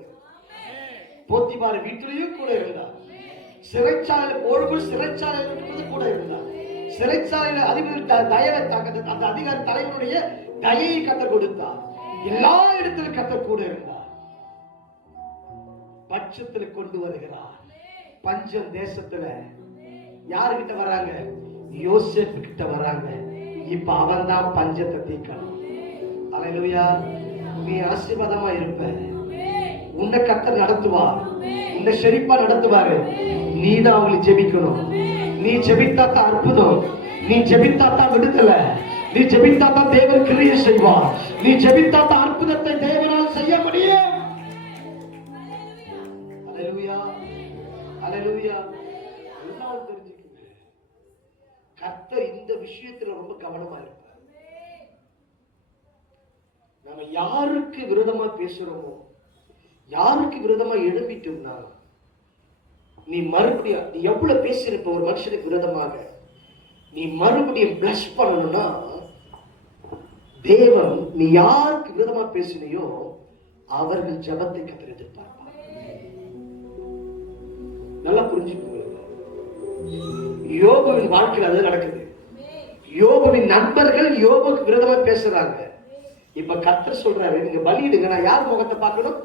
போத்திபார் வீட்டிலையும் கூட இருந்தார். சிறைச்சாலை போடும்போது சிறைச்சாலையில் இருக்கிறது கூட இருந்தார். சிறைச்சாலையில் அதிபதி தயவை அந்த அதிகாரி தலைவனுடைய தயையை கர்த்தர் கொடுத்தார். எல்லா இடத்திலும் கர்த்தர் கூட இருந்தார். பட்சத்தில் கொண்டு வருகிறார். பஞ்சம் தேசத்துல யாருகிட்ட வராங்க? யோசேப்பு கிட்ட வராங்க. இப்ப அவன் தான் பஞ்சத்தை தீர்க்கணும். ஹalleluya. நீ ஆசீர்வாதமா இருப்ப, உன்னை கர்த்தர் நடத்துவார், உன்னை செழிப்பா நடத்துவாரு. நீ தான் அவங்களை ஜெபிக்கணும். நீ ஜெபித்தா தான் அற்புதம், நீ ஜெபித்தா தான் விடுதலை, நீ ஜெபித்தா தான் தேவன் கிரியை செய்வார், நீ ஜெபித்தா தான் அற்புதத்தை தேவனால் செய்ய முடியும். ஹalleluya. ஹalleluya. எல்லாம் தெரிஞ்சுக்கங்க. கர்த்தர் இந்த விஷயத்துல ரொம்ப கவனமா இருப்பார். நம்ம யாருக்கு விரோதமா பேசுறோமோ, யாருக்கு விரோதமா எழுப்பிட்டோம்னா, நீ மறுபடியும் நீ எவ்வளவு பேசியிருப்ப ஒரு மனுஷனுக்கு விரோதமாக, நீ மறுபடியும் பிளஸ் பண்ணணும்னா, தேவன் நீ யாருக்கு விரோதமா பேசினையோ அவர்கள் ஜெபத்தை கர்த்தர் எதிர்பார்ப்பார். நல்லா புரிஞ்சுக்கோங்க. யோபுவின் வாழ்க்கையில் அது நடக்குது. யோபுவின் நண்பர்கள் யோபுக்கு விரோதமா பேசுறாங்க. இப்ப கர்த்தர் சொல்றாரு, நீங்க பலியிடுங்க, நான் யார் முகத்தை பார்க்கணும்?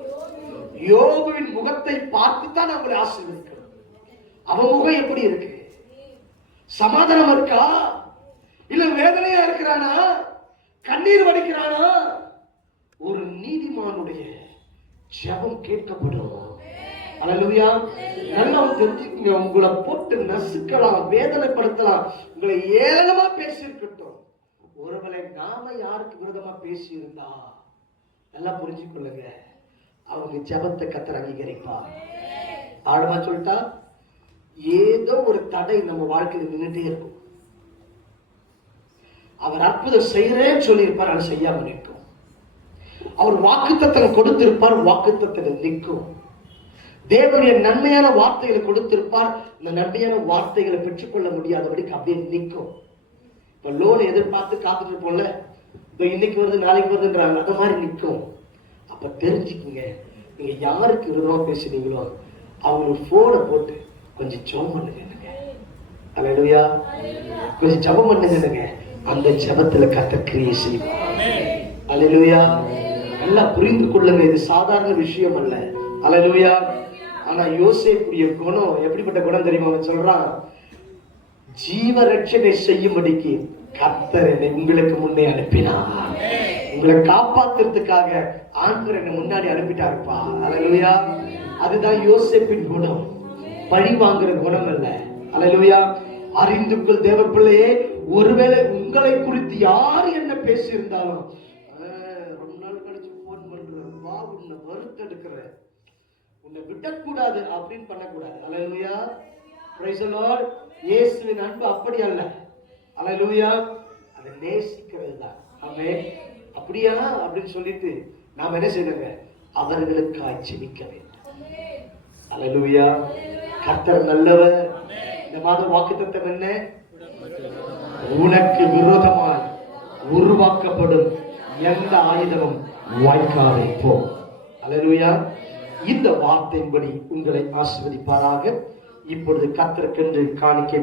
யோபுவின் முகத்தை பார்த்து தான் அவங்களை ஆசீர்வதிக்கணும். அவன் முகம் எப்படி இருக்கு? சமாதானம் இருக்கா? இல்ல வேதனையா இருக்கிறானா? கண்ணீர் வடிக்கிறானா? ஒரு நீதிமானுடைய ஜெபம் கேட்கப்படும். அல்லேலூயா. நல்லா தெரிஞ்சுக்கங்க. உங்களை போட்டு நசுக்கலாம், வேதனைப்படுத்தலாம், உங்களை ஏளனமா பேசி இருக்கட்டும். ஒருவேளை நாம யாருக்கு விரோதமா பேசி இருந்தா நல்லா புரிஞ்சுக்கொள்ளுங்க, அவங்க ஜெபத்தை கர்த்தர் அங்கீகரிப்பார். ஆழமா சொல்லிட்டா, ஏதோ ஒரு தடை நம்ம வாழ்க்கையில் நின்றுட்டே இருக்கும். அவர் அற்புதம் செய்யறேன்னு சொல்லியிருப்பார், அது செய்யாம நிற்கும். அவர் வாக்குத்தத்தம் கொடுத்திருப்பார், வாக்குத்தத்தம் நிற்கும். தேவனுடைய நன்மையான வார்த்தைகளை கொடுத்திருப்பார், இந்த நன்மையான வார்த்தைகளை பெற்றுக்கொள்ள முடியாதபடிக்கு அப்படியே நிற்கும். இப்ப லோன் எதிர்பார்த்து காத்துட்டு இருப்போம்ல, இன்னைக்கு வருது நாளைக்கு வருதுன்றாங்க, அந்த மாதிரி நிற்கும். அப்ப தெரிஞ்சுக்குங்க, நீங்க யாருக்கு விரோதமா பேசுனீங்களோ அவங்களுக்கு போனை போட்டு கொஞ்சம் ஜெபம் பண்ணுங்க. அல்லேலூயா. கொஞ்சம் ஜெபம் பண்ணுங்க. அந்த ஜெபத்துல கர்த்தர் கிரியை செய்வார். அல்லேலூயா. நல்லா புரிந்து கொள்ளுங்க, இது சாதாரண விஷயம் அல்ல. அல்லேலூயா. ஆனா யோசேப்புடைய குணம் எப்படிப்பட்ட குணம் தெரியுமா? அவன் சொல்றான், ஜீவ ரட்சணை செய்யும்படிக்கு கர்த்தர் என்னை உங்களுக்கு முன்னே அனுப்பினார். உங்களை காப்பாத்துறதுக்காக ஆண்டவர் என்னை முன்னாடி அனுப்பிட்டாருப்பா. அல்லேலூயா. அதுதான் யோசேப்பின் குணம், பழி வாங்குற குணம் அல்ல. அல்லேலூயா. அறிந்து கொள் தேவ பிள்ளையே, ஒருவேளை உங்களை குறித்து யார் என்ன பேசி இருந்தாலும் ரொம்ப நாள் கழிச்சு போன் பண்றேன், வா உன்னை வருத்தெடுக்கிற, உன்னை விடக்கூடாது அப்படின்னு பண்ணக்கூடாது. அல்லேலூயா. Praise the Lord. இயேசுவின் அன்பு அப்படி அல்ல. அல்லேலூயா. அதை நேசிக்கிறது தான். ஆமென். அப்படியா அப்படின்னு சொல்லிட்டு நாம் என்ன செய்யணுங்க? அவர்களுக்காய் ஜெபிக்க வேண்டும். அல்லேலூயா. கர்த்தர் நல்லவர். இந்த மாதம் வாக்குத்தத்தம் என்ன? உனக்கு விரோதமாய் உருவாக்கப்படும் எந்த ஆயுதமும் வாய்க்காதே போ. அல்லேலூயா. இந்த வார்த்தையின்படி உங்களை ஆசீர்வதிப்பாராக. இப்பொழுது கர்த்தருக்கென்று காணிக்கை